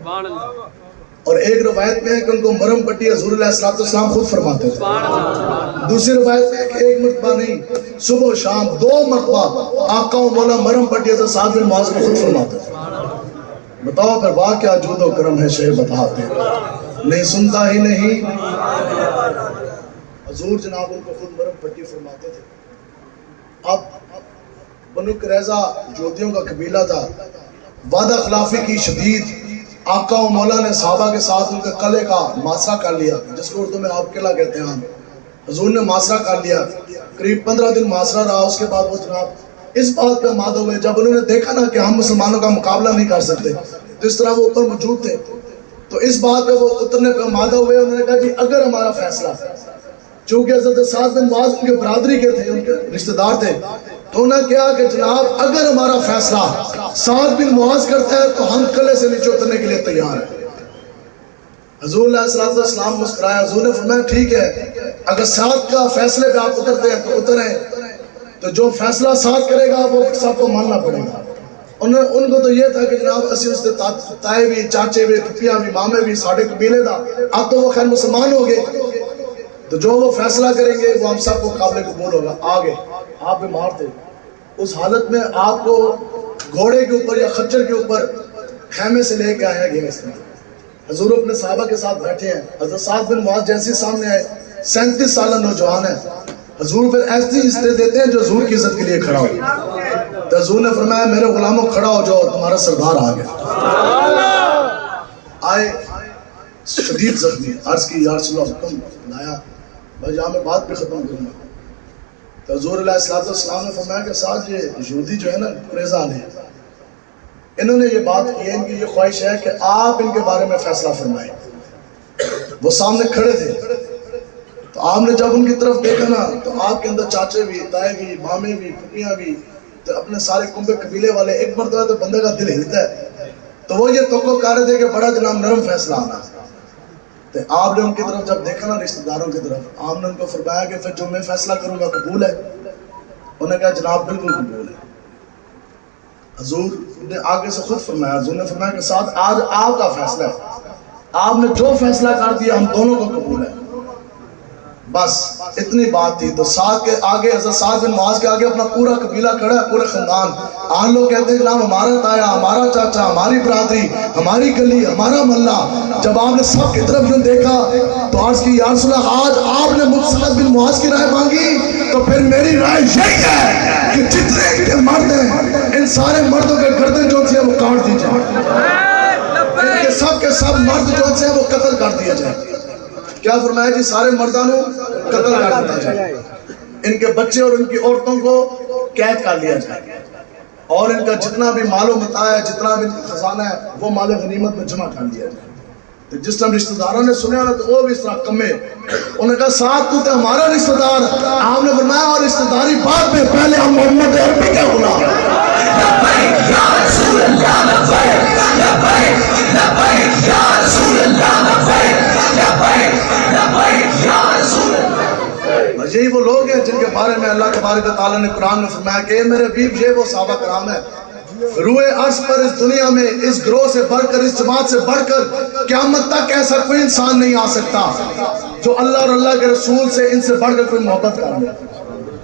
اور ایک روایت میں ہے کہ ان کو مرم پٹی حضور علیہ السلام خود فرماتے تھے. دوسری روایت میں ہے کہ ایک مرتبہ نہیں, صبح و شام 2 مرتبہ آقا و مولا مرم پٹی حضرت سعد بن معاذ کو خود فرماتے تھے. بتاؤ پھر واقعہ جود و کرم ہے شے بتاتے, نہیں سنتا ہی نہیں. حضور جناب ان کو خود مرم پٹی فرماتے تھے. اب بنو قریظہ یہودیوں کا قبیلہ تھا, وعدہ خلافی کی شدید. آقا و مولا نے صحابہ کے ساتھ ان کے قلعے کا محاصرہ کر لیا, جس کو اردو میں آپ قلعہ کہتے ہیں. حضور نے محاصرہ کر لیا, قریب 15 دن محاصرہ رہا. اس کے بعد وہ جناب اس بات پہ آمادہ ہوئے, جب انہوں نے دیکھا نا کہ ہم مسلمانوں کا مقابلہ نہیں کر سکتے, تو اس طرح وہ اوپر موجود تھے, تو اس بات پہ وہ اترنے پہ آمادہ ہوئے. انہوں نے کہا کہ اگر ہمارا فیصلہ, چونکہ حضرت سعد بن معاذ ان کے برادری کے تھے, ان کے رشتہ دار تھے, تو انہوں نے کہا کہ جناب اگر ہمارا فیصلہ سعد بن معاذ کرتا ہے تو ہم قلعے سے نیچے اترنے کے لیے تیار ہیں. حضور علیہ السلام مسکرایا. حضور نے فرمایا ٹھیک ہے, اگر سعد کا فیصلے پہ آپ اترتے ہیں تو اتریں, تو جو فیصلہ سعد کرے گا وہ سب کو ماننا پڑے گا. ان کو تو یہ تھا کہ جناب اسی اس کے تائے بھی, چاچے بھی, پھپیاں بھی, مامے بھی, ساڑھے قبیلے دا. اب تو وہ خیر مسلمان ہو گئے, تو جو وہ فیصلہ کریں گے وہ ہم سب کو قابل قبول ہوگا. آگے آپ بیمار تھے, اس حالت میں آپ کو گھوڑے کے اوپر یا خچر کے اوپر خیمے سے لے کے آیا گیا. اس میں حضور اپنے صحابہ کے ساتھ بیٹھے ہیں. حضرت سعد بن معاذ جیسے سامنے آئے, 37 سالہ نوجوان ہے. حضور پھر ایسی عزتیں دیتے ہیں جو حضور کی عزت کے لیے کھڑا ہو. تو حضور نے فرمایا میرے غلاموں کھڑا ہو جاؤ, تمہارا سردار آ گیا. آئے شدید زخمی, عرض کی یا رسول اللہ حکم لایا, بھائی جہاں میں بات بھی ختم کروں گا. تو حضور علیہ السلام نے فرمایا کہ ساتھ یہ یہودی جو ہے نا قریظہ نے, انہوں نے یہ بات کی ہے, ان کی یہ خواہش ہے کہ آپ ان کے بارے میں فیصلہ فرمائیں. وہ سامنے کھڑے تھے, تو آپ نے جب ان کی طرف دیکھا نا, تو آپ کے اندر چاچے بھی, تائے بھی, مامے بھی, پھپیاں بھی, تو اپنے سارے کنبے قبیلے والے. ایک مرتبہ تو بندے کا دل ہلتا ہے, تو وہ یہ توقع کر رہے تھے کہ بڑا جناب نرم فیصلہ آنا. تو آپ نے ان کی طرف جب دیکھا نا, رشتہ داروں کی طرف, آپ نے ان کو فرمایا کہ پھر جو میں فیصلہ کروں گا قبول ہے؟ انہوں نے کہا جناب بالکل قبول ہے. حضور نے آگے سے خود فرمایا, حضور نے فرمایا کہ ساتھ آج آپ کا فیصلہ ہے, آپ نے جو فیصلہ کر دیا ہم دونوں کو قبول ہے. بس اتنی بات تھی. تو سعد کے آگے, حضرت سعد بن معاذ کے آگے اپنا پورا قبیلہ کھڑا ہے, پورے خاندان. آج لوگ کہتے ہیں جناب ہمارا تایا, ہمارا چاچا, ہماری برادری, ہماری گلی, ہمارا محلہ. جب آپ نے سب کی طرف جو دیکھا تو عرض کی یا رسول اللہ, آج آپ نے مجھ سے سعد بن معاذ کی رائے مانگی, تو پھر میری رائے یہی ہے کہ جتنے کے مرد ہیں ان سارے مردوں کے گردن جو تھی وہ کاٹ دی جائے, ان کے سب مرد جو تھے وہ قتل کر دیا جائے. کیا فرمایا جی؟ سارے مردانوں قتل کر دیا جائے, ان کے بچے اور ان کی عورتوں کو قید کر لیا جائے, اور ان کا جتنا بھی مال و متاع ہے, جتنا بھی خزانہ ہے, وہ مال غنیمت میں جمع کر لیا جائے. جس ٹائم رشتہ داروں نے سنیا نا تو وہ بھی اس طرح کمے. انہوں نے کہا ساتھ تو ہمارا رشتہ دار. آپ نے فرمایا اور رشتہ داری بعد میں، پہلے ہم محمد عربی کا غلام. لبیک یا رسول اللہ لبیک لبیک لبیک یا رسول اللہ لبیک لبیک لبیک یا رسول اللہ. یہی وہ لوگ ہیں جن کے بارے میں اللہ تبارک و تعالیٰ نے قرآن میں فرمایا کہ میرے حبیب یہ وہ صحابہ کرام ہے روئے عرض پر اس دنیا میں اس گروہ سے بڑھ کر، اس جماعت سے بڑھ کر قیامت تک ایسا کوئی انسان نہیں آ سکتا جو اللہ اور اللہ کے رسول سے ان سے بڑھ کر کوئی محبت کر لے.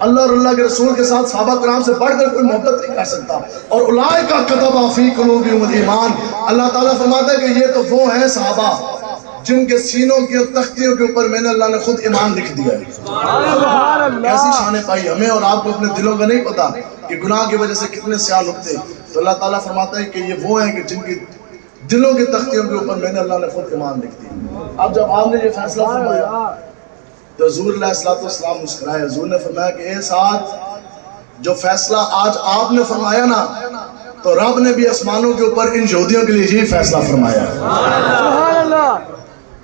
اللہ اور اللہ کے رسول کے ساتھ صحابہ کرام سے بڑھ کر کوئی محبت نہیں کر سکتا. اور اولئک کتب فی قلوبہم الایمان، اللہ تعالیٰ فرماتا ہے کہ یہ تو وہ ہیں صحابہ جن کے سینوں کی تختیوں کے اوپر میں نے اللہ نے خود ایمان لکھ دیا ہے. کیسی شان پائی ہمیں اور آپ کو اپنے دلوں کا نہیں پتا کہ گناہ کی وجہ سے کتنے سیاہ لگتے. تو اللہ تعالیٰ فرماتا ہے کہ یہ وہ ہیں کہ جن کی دلوں کی تختیوں کے اوپر میں نے اللہ نے خود ایمان لکھ دی. اب جب آپ نے یہ فیصلہ فرمایا تو حضور علیہ السلام مسکرائے. حضور نے فرمایا کہ اے ساتھ جو فیصلہ آج آپ نے فرمایا نا تو رب نے بھی آسمانوں کے اوپر ان یہودیوں کے لیے یہی فیصلہ فرمایا.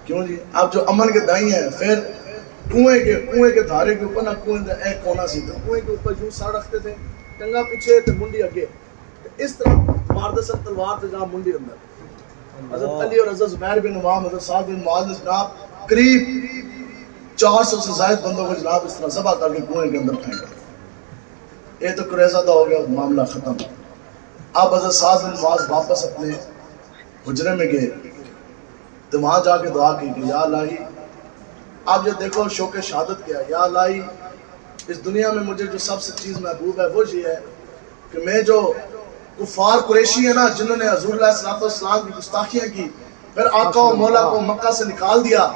کیوں جی؟ آپ جو امن کے دائی ہیں، پھر کنویں کے دھارے کے اوپر نا کنویں ایک کونا سی تھا، کنویں کے اوپر یوں سر رکھتے تھے، ٹنگا پیچھے تے منڈی اگے، اس طرح ماردسن تلوار تے جہاں منڈی اندر. حضرت علی اور حضرت زبیر بن عوام، حضرت سعد بن معاذ نے جناب قریب 400 سے زائد بندوں کو جناب اس طرح ذبح کر کے کنویں کے اندر پھینکا. یہ تو قریظہ دا ہو گیا، معاملہ ختم. اب حضرت سعد بن معاذ واپس اپنے حجرے میں گئے تو وہاں جا کے دعا کی کہ یا الہی، آپ یہ دیکھو شوق شہادت کیا، یا الہی اس دنیا میں مجھے جو سب سے چیز محبوب ہے وہ یہ ہے کہ میں جو کفار قریشی ہیں نا جنہوں نے حضور علیہ السلام کی گستاخیاں کی، پھر آقا و مولا کو مکہ سے نکال دیا،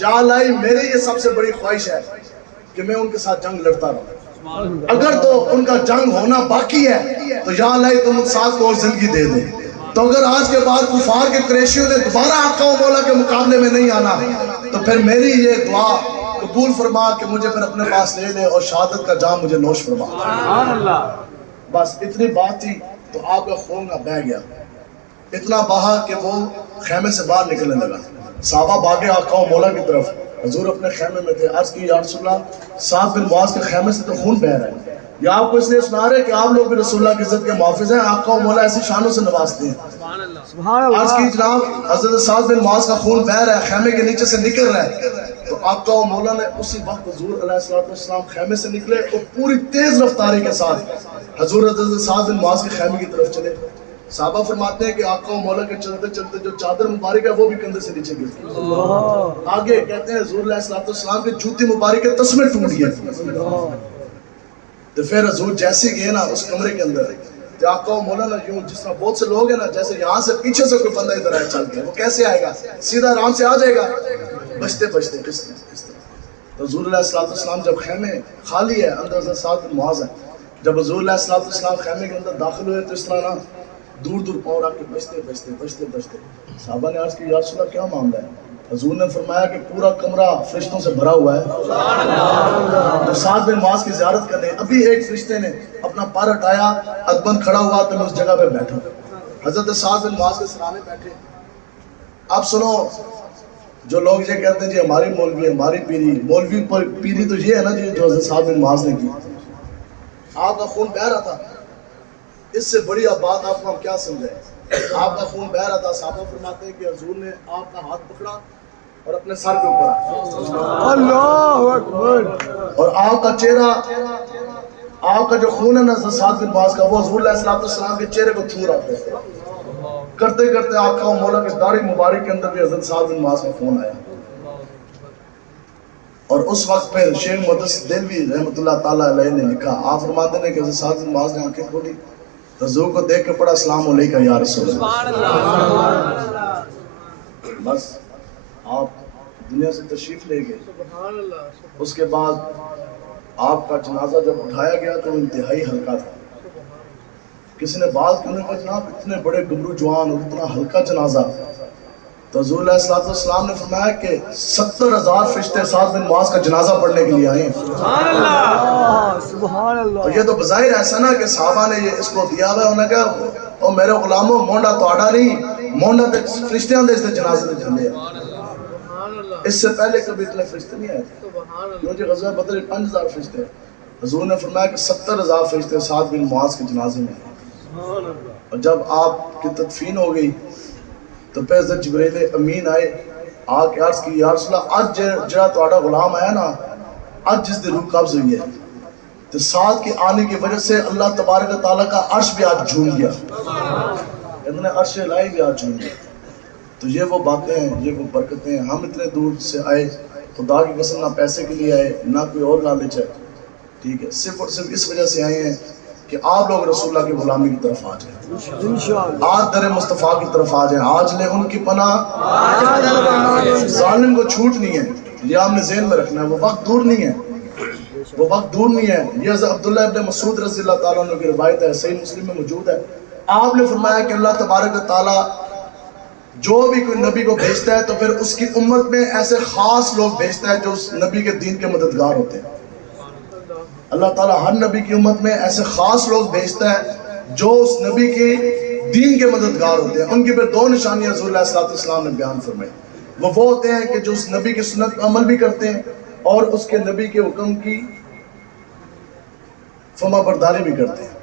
یا الہی میری یہ سب سے بڑی خواہش ہے کہ میں ان کے ساتھ جنگ لڑتا رہوں. اگر تو ان کا جنگ ہونا باقی ہے تو یا الہی تم ان ساتھ کو اور زندگی دے دے. تو اگر آج کے بعد کفار کے قریشیوں نے دوبارہ آقا و مولا کے مقابلے میں نہیں آنا تو پھر میری یہ دعا قبول فرما کہ مجھے پھر اپنے پاس لے لے اور شہادت کا جام مجھے نوش فرما. بس اتنی بات تھی تو آپ کا خون نہ بہہ گیا، اتنا بہا کہ وہ خیمے سے باہر نکلنے لگا. صحابہ بھاگے آقا و مولا کی طرف. حضور اپنے خیمے میں تھے. عرض کی یا رسول اللہ، سعد بن معاذ کے خیمے سے تو خون بہہ رہا ہے. یا آپ کو اس لیے سنا رہے کہ آپ لوگ بھی رسول اللہ کی عزت کے محافظ ہیں، آقا و مولا ایسی شانوں سے نوازتے ہیں. عرض کی جناب حضرت سعد بن معاذ کا خون بہہ رہا ہے، خیمے کے نیچے سے نکل رہا ہے. تو آقا و مولا نے اسی وقت حضور علیہ السلام خیمے سے نکلے اور پوری تیز رفتاری کے ساتھ حضور حضرت سعد بن معاذ کے خیمے کی طرف چلے. صحابہ فرماتے ہیں کہ آقا و مولا کے چلتے چلتے جو چادر مبارک ہے وہ بھی کندھے سے نیچے گرتی. آگے کہتے ہیں حضور علیہ السلام کے جوتی مبارک کے تسمے ٹوٹ گئے. تو پھر حضور جیسے گئے نا اس کمرے کے اندر تو آقا و مولا نا یوں، جس طرح بہت سے لوگ ہیں نا جیسے یہاں سے پیچھے سے کوئی بندہ ادھر آئے چل کے، وہ کیسے آئے گا؟ سیدھا آرام سے آ جائے گا بچتے بچتے کس طرح. تو حضور علیہ السلام جب خیمے خالی ہے، اندر حضرت سعد بن معاذ ہے، جب حضور علیہ السلام خیمے کے اندر داخل ہوئے تو اس طرح نا دور دور پاؤں رکھ کے بچتے بچتے بچتے بچتے. صحابہ نے عرض کی یا رسول اللہ کیا معاملہ ہے؟ حضور نے فرمایا کہ پورا کمرہ فرشتوں سے بھرا ہوا ہے. تو سعد بن معاذ کی زیارت کرنے ابھی ایک فرشتے نے اپنا پر ہٹایا، ادبن کھڑا ہوا تو میں اس جگہ پہ بیٹھا. حضرت سعد بن معاذ کے سرانے بیٹھے. اب سنو، جو لوگ یہ کہتے ہیں جی ہماری مولوی ہماری پیری، مولوی پیری تو یہ ہے نا جی جو حضرت سعد بن معاذ نے کی. آپ کا خون بہہ رہا تھا، اس سے بڑی اب بات آپ کو ہم کیا سمجھائیں. آپ کا خون بہہ رہا تھا. صحابہ فرماتے ہیں کہ حضور نے آپ کا ہاتھ پکڑا اور اپنے سر کے اوپر، اللہ اکبر، اور آپ کا چہرہ، آپ کا جو خون ہے نا سعد بن معاذ کا، وہ حضور علیہ السلام کے چہرے کو چھو رہا تھا. کرتے کرتے آقا و مولا کی داڑھی مبارک کے اندر بھی حضرت سعد بن معاذ کا خون آیا. اور اس وقت پہ شیخ محدث دہلوی رحمۃ اللہ تعالیٰ علیہ نے لکھا، آپ فرماتے ہیں کہ حضرت سعد بن معاذ نے آنکھیں کھولی، حضور کو دیکھ کے پڑھا السلام علیکم یا رسول اللہ. بس آپ دنیا سے تشریف لے گئے. اس کے بعد آپ کا جنازہ جب اٹھایا گیا تو انتہائی ہلکا تھا. کسی نے بات کرنے کا جناب اتنے بڑے گبرو جوان اور اتنا ہلکا جنازہ. تو حضور علیہ السلام نے فرمایا کہ 70,000 فرشتے سعد بن معاذ کا جنازہ پڑھنے کے لیے آئے ہیں. سبحان اللہ. اور یہ تو بظاہر ایسا نا کہ صحابہ نے یہ اس کو دیا ہوا ہے، انہوں نے کہا او میرے غلاموں، مونڈا تو آڑا نہیں، مونا تے فرشتیاں دے اس تے جنازے دے جاندے ہیں. اس سے پہلے کبھی اتنے فرشتے نہیں آئے تھے. کیونکہ غزوہ بدر 5000 فرشتے. حضور نے فرمایا کہ 70,000 فرشتے سعد بن معاذ کے جنازے میں آئے. اور جب آپ کی تدفین ہو گئی تو پھر حضرت جبریل امین آئے, آ کے عرض کی یا رسول اللہ اج جڑا تہاڈا غلام ہے نا, اج جس دی روح قبض ہوئی ہے تو سعد کے آنے کی وجہ سے اللہ تبارک و تعالیٰ کا عرش بھی آج جھوم گیا, انہوں نے عرش الہی بھی آج جھوم گیا. تو یہ وہ باتیں ہیں, یہ وہ برکتیں ہیں. ہم اتنے دور سے آئے, خدا کی قسم نہ پیسے کے لیے آئے نہ کوئی اور لالچ ہے, ٹھیک ہے, صرف اور صرف اس وجہ سے آئے ہیں کہ آپ لوگ رسول اللہ کی غلامی کی طرف آ جائیں, آج در مصطفیٰ کی طرف آ جائیں, آج لے ان کی پناہ. ظالم کو چھوٹ نہیں ہے, یہ آپ نے ذہن میں رکھنا ہے. وہ وقت دور نہیں ہے, وہ وقت دور نہیں ہے. یہ حضرت عبداللہ ابن مسعود رضی اللہ تعالیٰ عنہ کی روایت ہے, صحیح مسلم میں موجود ہے. آپ نے فرمایا کہ اللہ تبارک و تعالیٰ جو بھی کوئی نبی کو بھیجتا ہے تو پھر اس کی امت میں ایسے خاص لوگ بھیجتا ہے جو اس نبی کے دین کے مددگار ہوتے ہیں. اللہ تعالیٰ ہر نبی کی امت میں ایسے خاص لوگ بھیجتا ہے جو اس نبی کے دین کے مددگار ہوتے ہیں. ان کی پھر 2 نشانیاں رسول اللہ صلی اللہ علیہ وسلم نے بیان فرمائی. وہ ہوتے ہیں کہ جو اس نبی کی سنت پر عمل بھی کرتے ہیں اور اس کے نبی کے حکم کی فرما برداری بھی کرتے ہیں.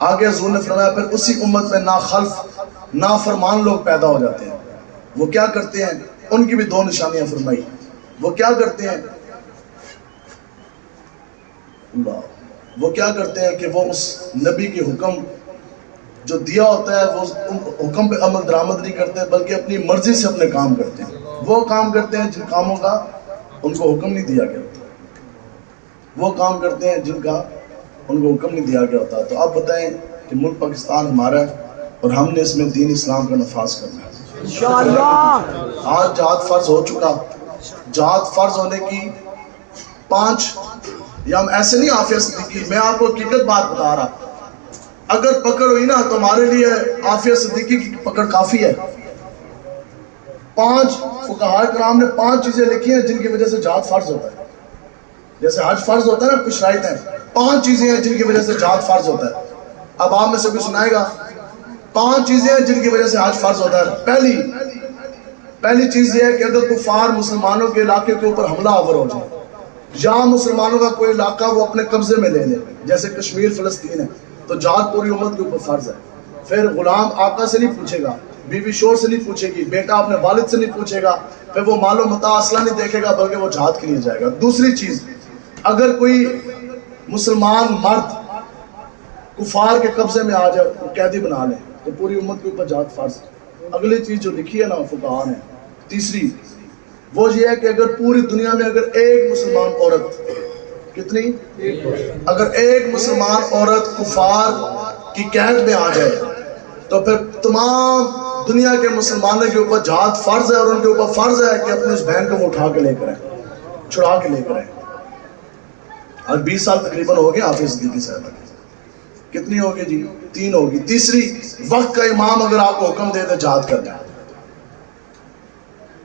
آگے حضور نے فرمایا پھر اسی امت میں ناخلف نافرمان لوگ پیدا ہو جاتے ہیں. وہ کیا کرتے ہیں, ان کی بھی 2 نشانیاں فرمائی. وہ کیا کرتے ہیں, وہ کیا کرتے ہیں کہ وہ اس نبی کے حکم جو دیا ہوتا ہے وہ حکم پہ عمل درآمد نہیں کرتے بلکہ اپنی مرضی سے اپنے کام کرتے ہیں. وہ کام کرتے ہیں جن کاموں کا ان کو حکم نہیں دیا گیا ہوتا, وہ کام کرتے ہیں جن کا ان کو حکم نہیں دیا گیا ہوتا. تو آپ بتائیں کہ ملک پاکستان ہمارا ہے اور ہم نے اس میں دین اسلام کا نفاذ کرنا ہے انشاءاللہ. آج جہاد فرض ہو چکا. جہاد فرض ہونے کی 5 یا ہم ایسے نہیں عافیہ صدیقی, میں آپ کو حقیقت بات بتا رہا, اگر پکڑ ہوئی نا تو ہمارے لیے عافیہ صدیقی کی پکڑ کافی ہے. 5 فقہاء کرام نے 5 چیزیں لکھی ہیں جن کی وجہ سے جہاد فرض ہوتا ہے. جیسے حج فرض ہوتا ہے نا, کچھ شرائط ہیں, 5 چیزیں ہیں جن کی وجہ سے جہاد فرض ہوتا ہے. اب آپ میں سے کوئی سنائے گا 5 چیزیں ہیں جن کی وجہ سے حج فرض ہوتا ہے. پہلی چیز یہ ہے کہ اگر کفار مسلمانوں کے علاقے کے اوپر حملہ آور ہو جائے یا مسلمانوں کا کوئی علاقہ وہ اپنے قبضے میں لے لے, جیسے کشمیر فلسطین ہے, تو جہاد پوری امت کے اوپر فرض ہے. پھر غلام آقا سے نہیں پوچھے گا, بیوی شور سے نہیں پوچھے گی, بیٹا اپنے والد سے نہیں پوچھے گا, پھر وہ مال و متاع اسلحہ نہیں دیکھے گا بلکہ وہ جہاد کے لیے جائے گا. دوسری چیز, اگر کوئی مسلمان مرد کفار کے قبضے میں آ جائے, قیدی بنا لے, تو پوری امت کے اوپر جہاد فرض ہے. اگلی چیز جو لکھی ہے نا فقہاء نے, تیسری وہ یہ ہے کہ اگر پوری دنیا میں اگر ایک مسلمان عورت, کتنی, اگر ایک مسلمان عورت کفار کی قید میں آ جائے تو پھر تمام دنیا کے مسلمانوں کے اوپر جہاد فرض ہے, اور ان کے اوپر فرض ہے کہ اپنی اس بہن کو وہ اٹھا کے لے کر آئیں, چھڑا کے لے کر آئیں. آج 20 سال تقریباً ہو گئے حافظ صدیقی صاحبہ کے. کتنی ہوگی جی, 3 ہوگی. تیسری, وقت کا امام اگر آپ کو حکم دے دے جہاد کر جائیں,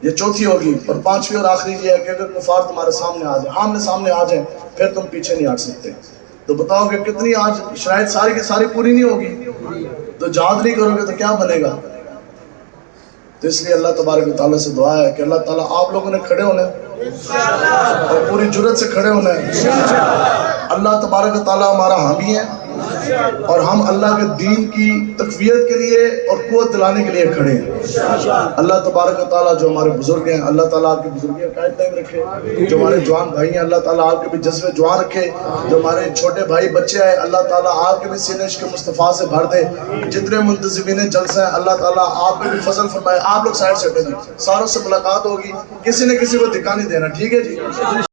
یہ چوتھی ہوگی. اور 5ویں اور آخری یہ ہے کہ اگر کفار تمہارے سامنے آ جائیں, آمنے سامنے آ جائیں, پھر تم پیچھے نہیں ہٹ سکتے. تو بتاؤ کہ کتنی آج شاید ساری کی ساری پوری نہیں ہوگی, تو جہاد نہیں کرو گے تو کیا بنے گا. تو اس لیے اللہ تبارک و تعالیٰ سے دعا ہے کہ اللہ تعالیٰ آپ لوگوں نے کھڑے ہونا ہے اور پوری جرت سے کھڑے ہونا ہے. اللہ تبارک و تعالیٰ ہمارا حامی ہے اور ہم اللہ کے دین کی تقویت کے لیے اور قوت دلانے کے لیے کھڑے ہیں. اللہ تبارک و تعالیٰ جو ہمارے بزرگ ہیں, اللہ تعالیٰ آپ کی بزرگی قائم دائم رکھے. جو ہمارے جوان بھائی ہیں, اللہ تعالیٰ آپ کے بھی جذبے جوان رکھے. جو ہمارے چھوٹے بھائی بچے ہیں, اللہ تعالیٰ آپ کے بھی سینے عشق مصطفیٰ سے بھر دے. جتنے منتظمین جلسہ ہیں, اللہ تعالیٰ آپ پہ بھی فضل فرمائے. آپ لوگ سائڈ سے ہٹیں, ساروں سے ملاقات ہوگی, کسی نے کسی کو دھکا نہیں دینا, ٹھیک ہے جی.